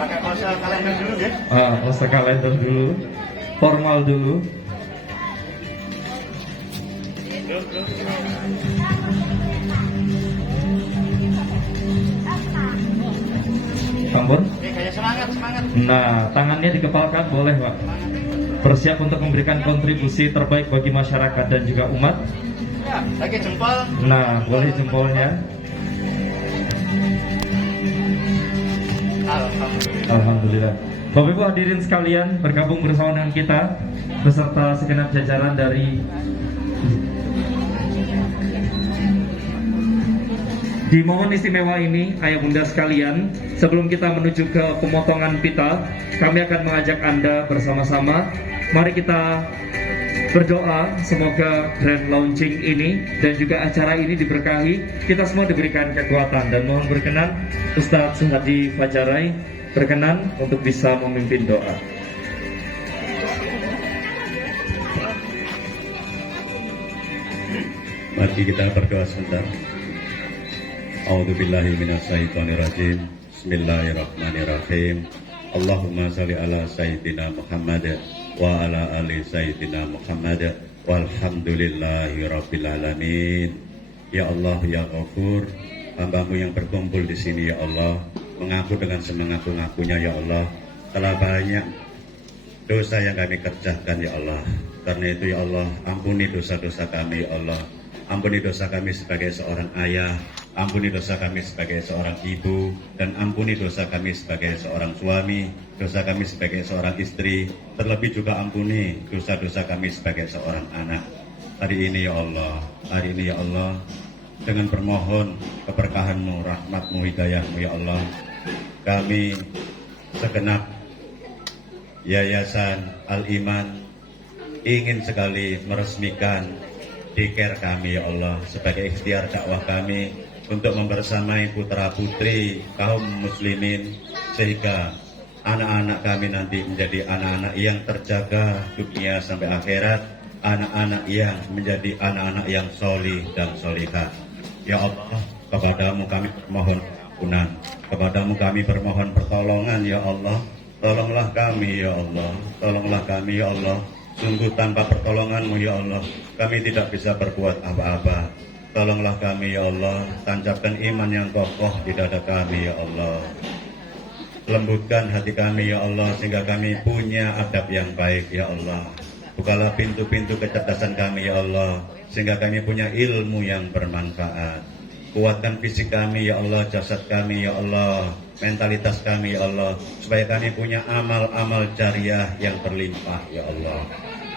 Pakai pose kalender dulu ya. Pose kalender dulu. Formal dulu. Ampun. Kayak semangat. Nah, tangannya dikepalkan boleh, Pak. Bersiap untuk memberikan kontribusi terbaik bagi masyarakat dan juga umat. Ya, lagi jempol. Nah, boleh jempolnya. Alhamdulillah. Bapak Ibu hadirin sekalian, bergabung bersama dengan kita beserta segenap jajaran dari di momen istimewa ini, ayah bunda sekalian. Sebelum kita menuju ke pemotongan pita, kami akan mengajak Anda bersama-sama. Mari kita berdoa semoga grand launching ini dan juga acara ini diberkahi, kita semua diberikan kekuatan. Dan mohon berkenan Ustadz Suhadi Fajarai berkenan untuk bisa memimpin doa. Mari kita berdoa sebentar. A'udzubillahi minasyaitonirrajim. Bismillahirrahmanirrahim. Allahumma shalli ala sayyidina Muhammad wa ala ali sayyidina Muhammad walhamdulillahi rabbil alamin. Ya Allah, ya Ghafur, hamba-Mu yang berkumpul di sini ya Allah, mengaku dengan semengaku-ngakunya ya Allah, telah banyak dosa yang kami kerjakan ya Allah. Karena itu ya Allah, ampuni dosa-dosa kami ya Allah. Ampuni dosa kami sebagai seorang ayah, ampuni dosa kami sebagai seorang ibu, dan ampuni dosa kami sebagai seorang suami, dosa kami sebagai seorang istri, terlebih juga ampuni dosa-dosa kami sebagai seorang anak. Hari ini ya Allah, hari ini ya Allah, dengan bermohon keberkahan-Mu, rahmat-Mu, hidayah-Mu ya Allah, kami segenap Yayasan Al-Iman ingin sekali meresmikan dikir kami ya Allah sebagai ikhtiar dakwah kami untuk membersamai putra-putri kaum muslimin, sehingga anak-anak kami nanti menjadi anak-anak yang terjaga dunia sampai akhirat, anak-anak yang menjadi anak-anak yang solih dan solihah. Ya Allah, kepadamu kami bermohon ampunan, kepadamu kami bermohon pertolongan ya Allah. Tolonglah kami ya Allah, tolonglah kami ya Allah. Sungguh tanpa pertolongan-Mu ya Allah, kami tidak bisa berbuat apa-apa. Tolonglah kami ya Allah, tancapkan iman yang kokoh di dada kami ya Allah. Lembutkan hati kami ya Allah, sehingga kami punya adab yang baik ya Allah. Bukalah pintu-pintu kecerdasan kami ya Allah, sehingga kami punya ilmu yang bermanfaat. Kuatkan fisik kami ya Allah, jasad kami ya Allah, mentalitas kami ya Allah, supaya kami punya amal-amal jariah yang berlimpah ya Allah.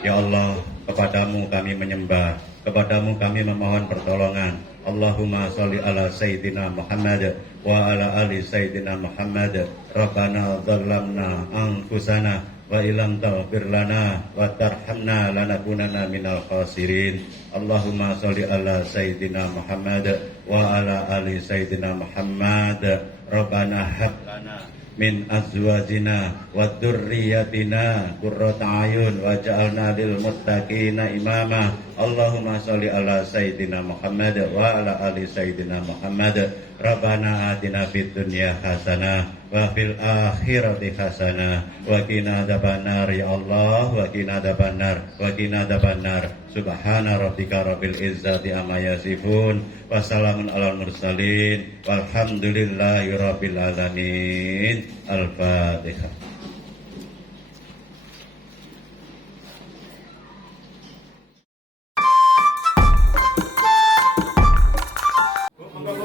Ya Allah, kepadamu kami menyembah, kepadamu kami memohon pertolongan. Allahumma sholli ala sayyidina Muhammad wa ala ali sayyidina Muhammad. Rabbana dzalamna anfusana wa illam taghfir lana wa tarhamna lanakunanna minal khasirin. Allahumma sholli ala sayyidina Muhammad wa ala ali sayyidina Muhammad. Rabbana hab lana min azwajina wa dzurriyyatina qurrata ayun waj'alna lil muttaqina imama. Allahumma sholli ala sayyidina Muhammad wa ala ali sayyidina Muhammad. Rabbana atina fid dunya hasanah wa fil akhirati hasanah wa qina adzabannar ya Allah wa qina adzabannar subhana rabbika rabbil izzati amma yasifun wa salamun alal mursalin walhamdulillahi rabbil alamin. Al-Fatihah.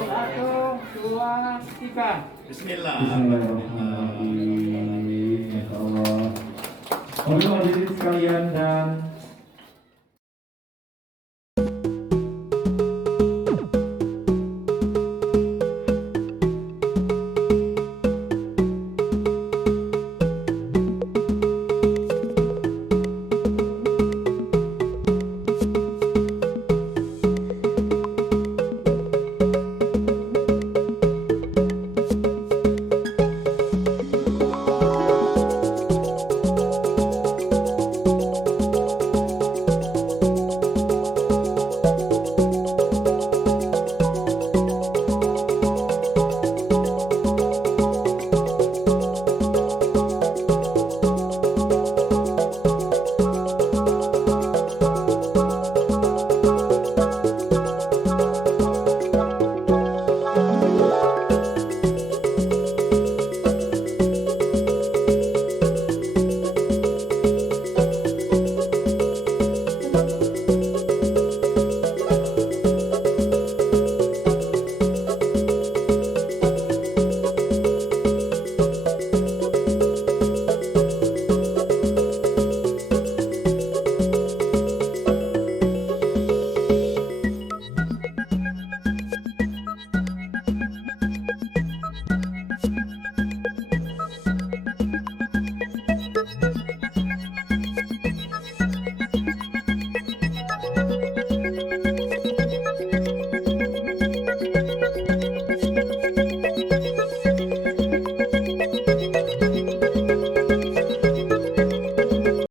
Satu, dua, tiga. Bismillahirrahmanirrahim.